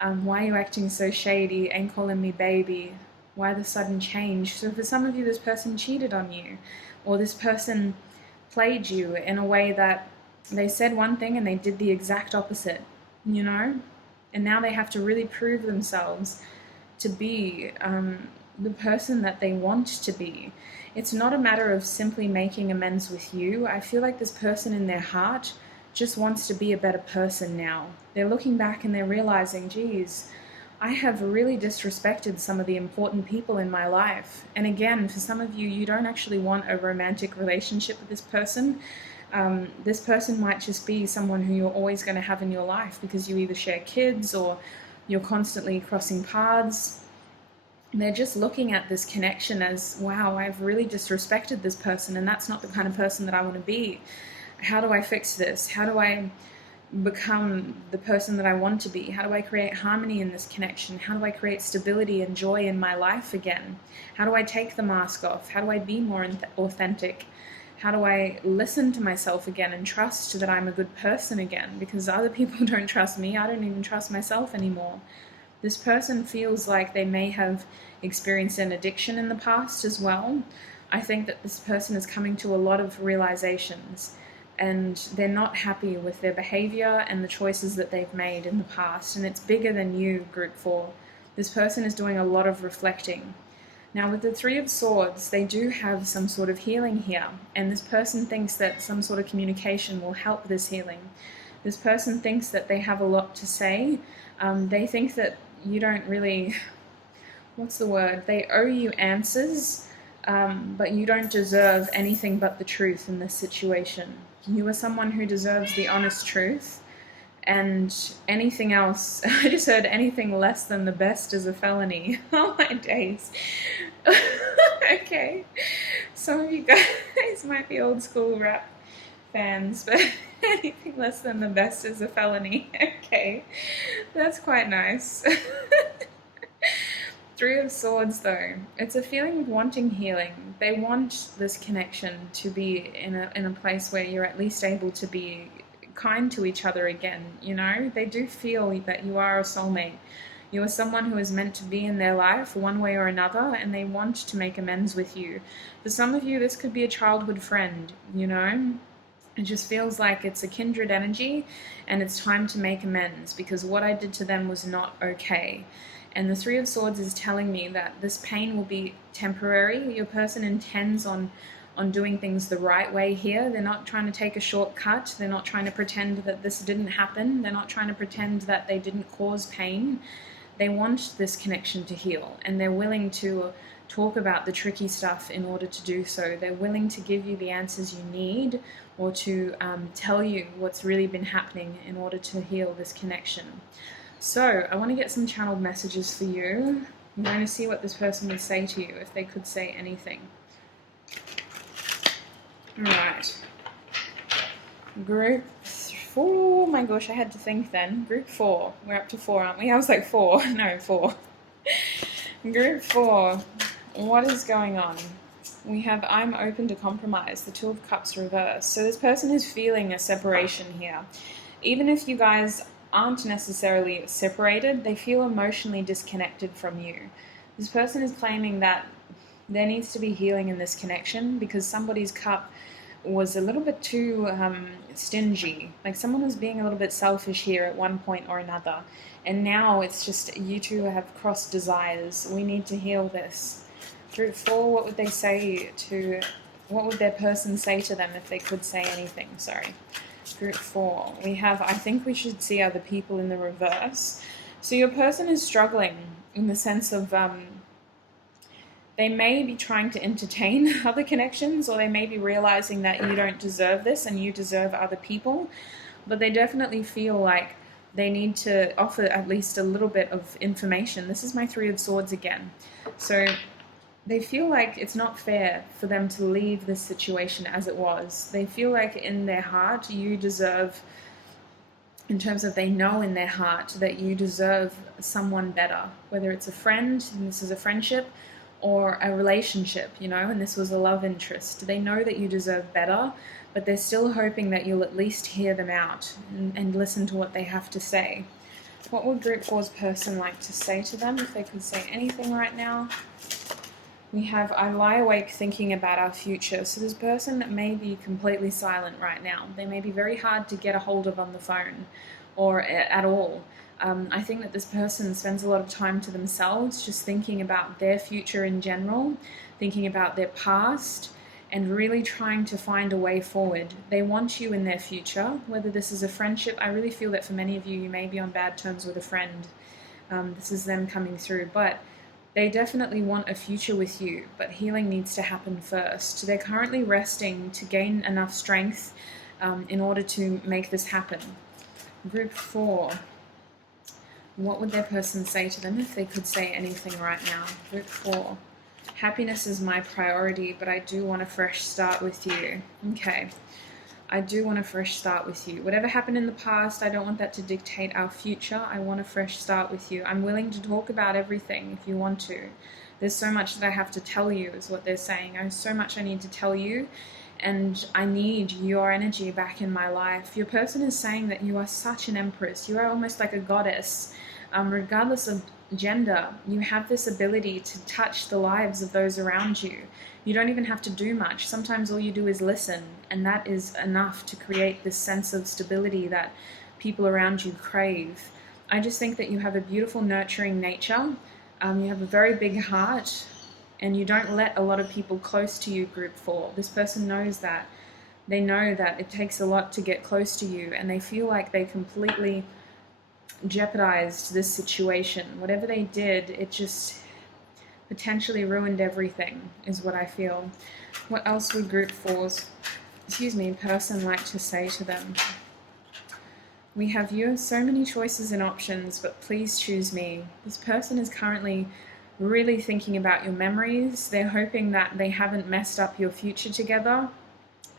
Why are you acting so shady? Ain't calling me baby. Why the sudden change? So for some of you, this person cheated on you, or this person played you in a way that they said one thing and they did the exact opposite, you know? And now they have to really prove themselves to be the person that they want to be. It's not a matter of simply making amends with you. I feel like this person in their heart just wants to be a better person now. They're looking back and they're realizing, geez, I have really disrespected some of the important people in my life. And again, for some of you, you don't actually want a romantic relationship with this person. This person might just be someone who you're always going to have in your life because you either share kids or you're constantly crossing paths. They're just looking at this connection as, wow, I've really disrespected this person, and that's not the kind of person that I want to be. How do I fix this? How do I become the person that I want to be? How do I create harmony in this connection? How do I create stability and joy in my life again? How do I take the mask off? How do I be more authentic? How do I listen to myself again and trust that I'm a good person again? Because other people don't trust me. I don't even trust myself anymore. This person feels like they may have experienced an addiction in the past as well. I think that this person is coming to a lot of realizations, and they're not happy with their behavior and the choices that they've made in the past. And it's bigger than you, Group 4. This person is doing a lot of reflecting. Now with the Three of Swords, they do have some sort of healing here, and this person thinks that some sort of communication will help this healing. This person thinks that they have a lot to say. They think that you don't really, what's the word? They owe you answers, but you don't deserve anything but the truth in this situation. You are someone who deserves the honest truth, and anything else, I just heard anything less than the best is a felony. Oh my days. Okay, some of you guys might be old school rap fans, but anything less than the best is a felony. Okay, that's quite nice. Three of Swords though, it's a feeling of wanting healing. They want this connection to be in a place where you're at least able to be kind to each other again, you know? They do feel that you are a soulmate. You are someone who is meant to be in their life one way or another, and they want to make amends with you. For some of you, this could be a childhood friend, you know? It just feels like it's a kindred energy, and it's time to make amends, because what I did to them was not okay. And the Three of Swords is telling me that this pain will be temporary. Your person intends on doing things the right way here. They're not trying to take a shortcut. They're not trying to pretend that this didn't happen. They're not trying to pretend that they didn't cause pain. They want this connection to heal, and they're willing to talk about the tricky stuff in order to do so. They're willing to give you the answers you need, or to tell you what's really been happening in order to heal this connection. So I want to get some channeled messages for you. I'm going to see what this person would say to you if they could say anything. Right. Group 4. Oh my gosh, I had to think then. Group 4. We're up to 4, aren't we? I was like 4. No, 4. Group 4. What is going on? We have I'm open to compromise. The Two of Cups reversed. So this person is feeling a separation here. Even if you guys aren't necessarily separated, they feel emotionally disconnected from you. This person is claiming that there needs to be healing in this connection because somebody's cup was a little bit too stingy. Like someone was being a little bit selfish here at one point or another. And now it's just you two have crossed desires. We need to heal this. Group 4, what would they say to, what would their person say to them if they could say anything? Sorry. Group 4, we have, I think we should see other people in the reverse. So your person is struggling in the sense of they may be trying to entertain other connections, or they may be realizing that you don't deserve this and you deserve other people, but they definitely feel like they need to offer at least a little bit of information. This is my Three of Swords again. So they feel like it's not fair for them to leave this situation as it was. They feel like in their heart you deserve, in terms of they know in their heart that you deserve someone better, whether it's a friend, and this is a friendship, or a relationship, you know, and this was a love interest. They know that you deserve better, but they're still hoping that you'll at least hear them out and listen to what they have to say. What would Group 4's person like to say to them if they could say anything right now? We have, I lie awake thinking about our future. So this person may be completely silent right now. They may be very hard to get a hold of on the phone or at all. I think that this person spends a lot of time to themselves, just thinking about their future in general, thinking about their past, and really trying to find a way forward. They want you in their future, whether this is a friendship. I really feel that for many of you, you may be on bad terms with a friend. This is them coming through, but they definitely want a future with you, but healing needs to happen first. They're currently resting to gain enough strength in order to make this happen. Group 4. What would their person say to them if they could say anything right now? Group 4. Happiness is my priority, but I do want a fresh start with you. Okay. I do want a fresh start with you. Whatever happened in the past, I don't want that to dictate our future. I want a fresh start with you. I'm willing to talk about everything if you want to. There's so much that I have to tell you is what they're saying. There's so much I need to tell you, and I need your energy back in my life. Your person is saying that you are such an empress. You are almost like a goddess. Regardless of gender, you have this ability to touch the lives of those around you. You don't even have to do much. Sometimes all you do is listen, and that is enough to create this sense of stability that people around you crave. I just think that you have a beautiful, nurturing nature. You have a very big heart, and you don't let a lot of people close to you group 4. This person knows that. They know that it takes a lot to get close to you, and they feel like they completely jeopardized this situation. Whatever they did, it just potentially ruined everything, is what I feel. What else would group 4's, person like to say to them? We have you have so many choices and options, but please choose me. This person is currently really thinking about your memories. They're hoping that they haven't messed up your future together.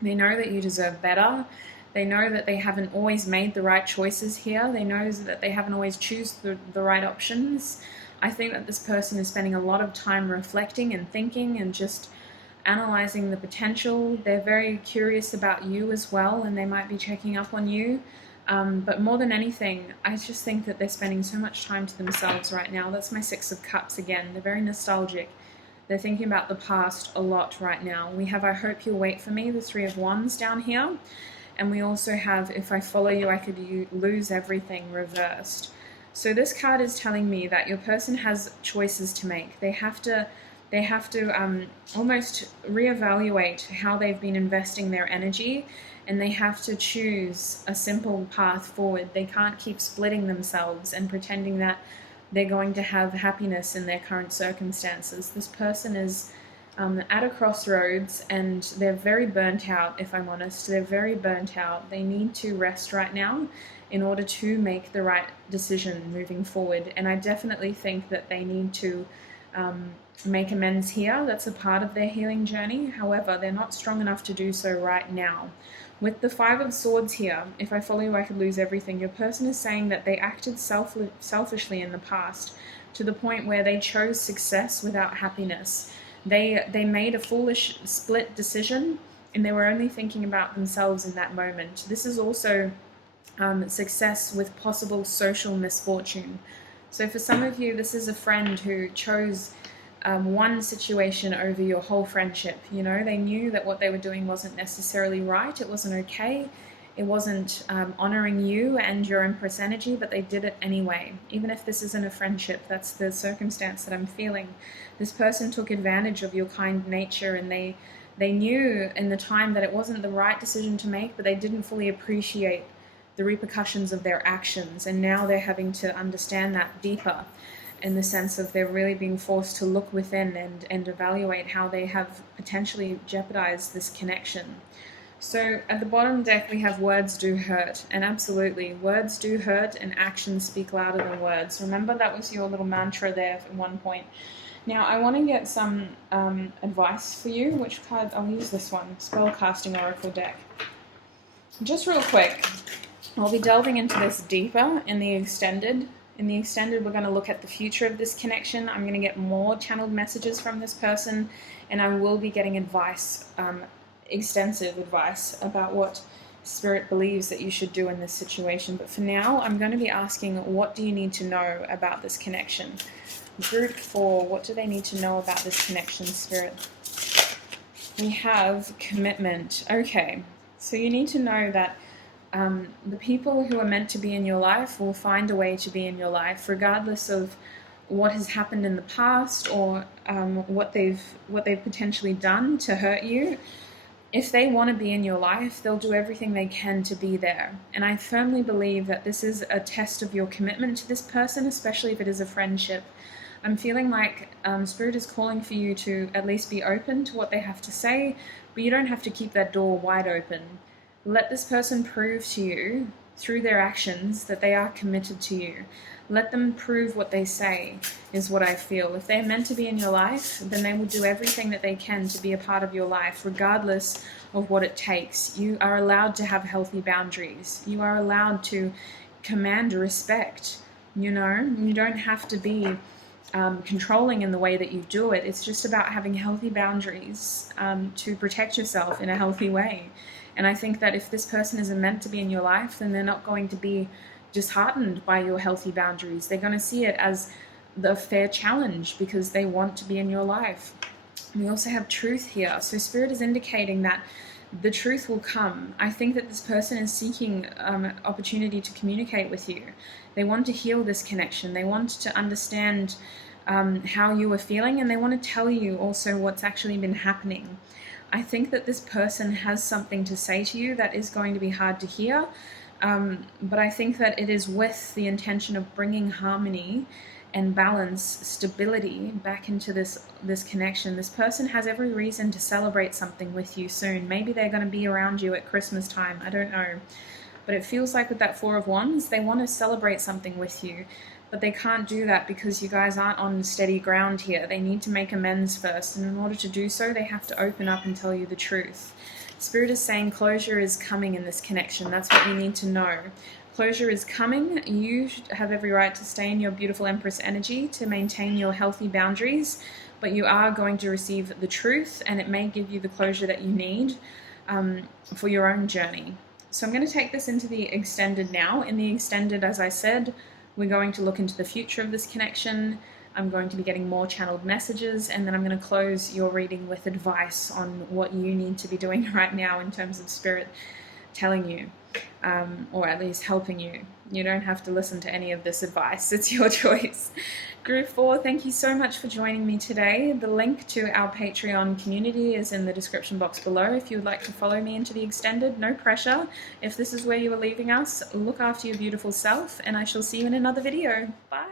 They know that you deserve better. They know that they haven't always made the right choices here. They know that they haven't always chosen the right options. I think that this person is spending a lot of time reflecting and thinking and just analyzing the potential. They're very curious about you as well, and they might be checking up on you. But more than anything, I just think that they're spending so much time to themselves right now. That's my 6 of Cups again. They're very nostalgic. They're thinking about the past a lot right now. We have I hope you'll wait for me, the 3 of Wands down here. And we also have if I follow you, I could lose everything reversed. So this card is telling me that your person has choices to make. They have to almost reevaluate how they've been investing their energy, and they have to choose a simple path forward. They can't keep splitting themselves and pretending that they're going to have happiness in their current circumstances. This person is at a crossroads, and they're very burnt out, if I'm honest. They're very burnt out. They need to rest right now in order to make the right decision moving forward. And I definitely think that they need to make amends here. That's a part of their healing journey. However, they're not strong enough to do so right now. With the 5 of Swords here, if I follow you, I could lose everything. Your person is saying that they acted selfishly in the past to the point where they chose success without happiness. They made a foolish split decision, and they were only thinking about themselves in that moment. This is also success with possible social misfortune. So for some of you, this is a friend who chose one situation over your whole friendship. You know, they knew that what they were doing wasn't necessarily right. It wasn't okay. It wasn't honoring you and your Empress energy, but they did it anyway. Even if this isn't a friendship, that's the circumstance that I'm feeling. This person took advantage of your kind nature, and they knew in the time that it wasn't the right decision to make, but they didn't fully appreciate the repercussions of their actions. And now they're having to understand that deeper, in the sense of they're really being forced to look within and evaluate how they have potentially jeopardized this connection. So at the bottom deck, we have words do hurt. And absolutely, words do hurt and actions speak louder than words. Remember, that was your little mantra there at one point. Now, I want to get some advice for you. Which card? I'll use this one, Spellcasting Oracle deck. Just real quick, I'll be delving into this deeper in the extended. In the extended, we're going to look at the future of this connection. I'm going to get more channeled messages from this person, and I will be getting advice, extensive advice about what Spirit believes that you should do in this situation. But for now, I'm going to be asking, what do you need to know about this connection? Group 4, what do they need to know about this connection, Spirit? We have commitment. Okay, so you need to know that the people who are meant to be in your life will find a way to be in your life, regardless of what has happened in the past or what they've potentially done to hurt you. If they want to be in your life, they'll do everything they can to be there. And I firmly believe that this is a test of your commitment to this person, especially if it is a friendship. I'm feeling like Spirit is calling for you to at least be open to what they have to say, but you don't have to keep that door wide open. Let this person prove to you through their actions that they are committed to you. Let them prove what they say, is what I feel. If they're meant to be in your life, then they will do everything that they can to be a part of your life, regardless of what it takes. You are allowed to have healthy boundaries. You are allowed to command respect. You know, you don't have to be controlling in the way that you do it. It's just about having healthy boundaries to protect yourself in a healthy way. And I think that if this person isn't meant to be in your life, then they're not going to be disheartened by your healthy boundaries. They're going to see it as the fair challenge because they want to be in your life. We also have truth here. So Spirit is indicating that the truth will come. I think that this person is seeking opportunity to communicate with you. They want to heal this connection. They want to understand how you are feeling, and they want to tell you also what's actually been happening. I think that this person has something to say to you that is going to be hard to hear, but I think that it is with the intention of bringing harmony and balance, stability back into this connection. This person has every reason to celebrate something with you soon. Maybe they're going to be around you at Christmas time. I don't know. But it feels like with that Four of Wands, they want to celebrate something with you. But they can't do that because you guys aren't on steady ground here. They need to make amends first. And in order to do so, they have to open up and tell you the truth. Spirit is saying closure is coming in this connection. That's what you need to know. Closure is coming. You have every right to stay in your beautiful Empress energy, to maintain your healthy boundaries, but you are going to receive the truth, and it may give you the closure that you need for your own journey. So I'm going to take this into the extended now. In the extended, as I said, we're going to look into the future of this connection. I'm going to be getting more channeled messages, and then I'm going to close your reading with advice on what you need to be doing right now in terms of Spirit telling you, or at least helping you. You don't have to listen to any of this advice. It's your choice. Group 4, thank you so much for joining me today. The link to our Patreon community is in the description box below if you would like to follow me into the extended. No pressure. If this is where you are leaving us, look after your beautiful self, and I shall see you in another video. Bye.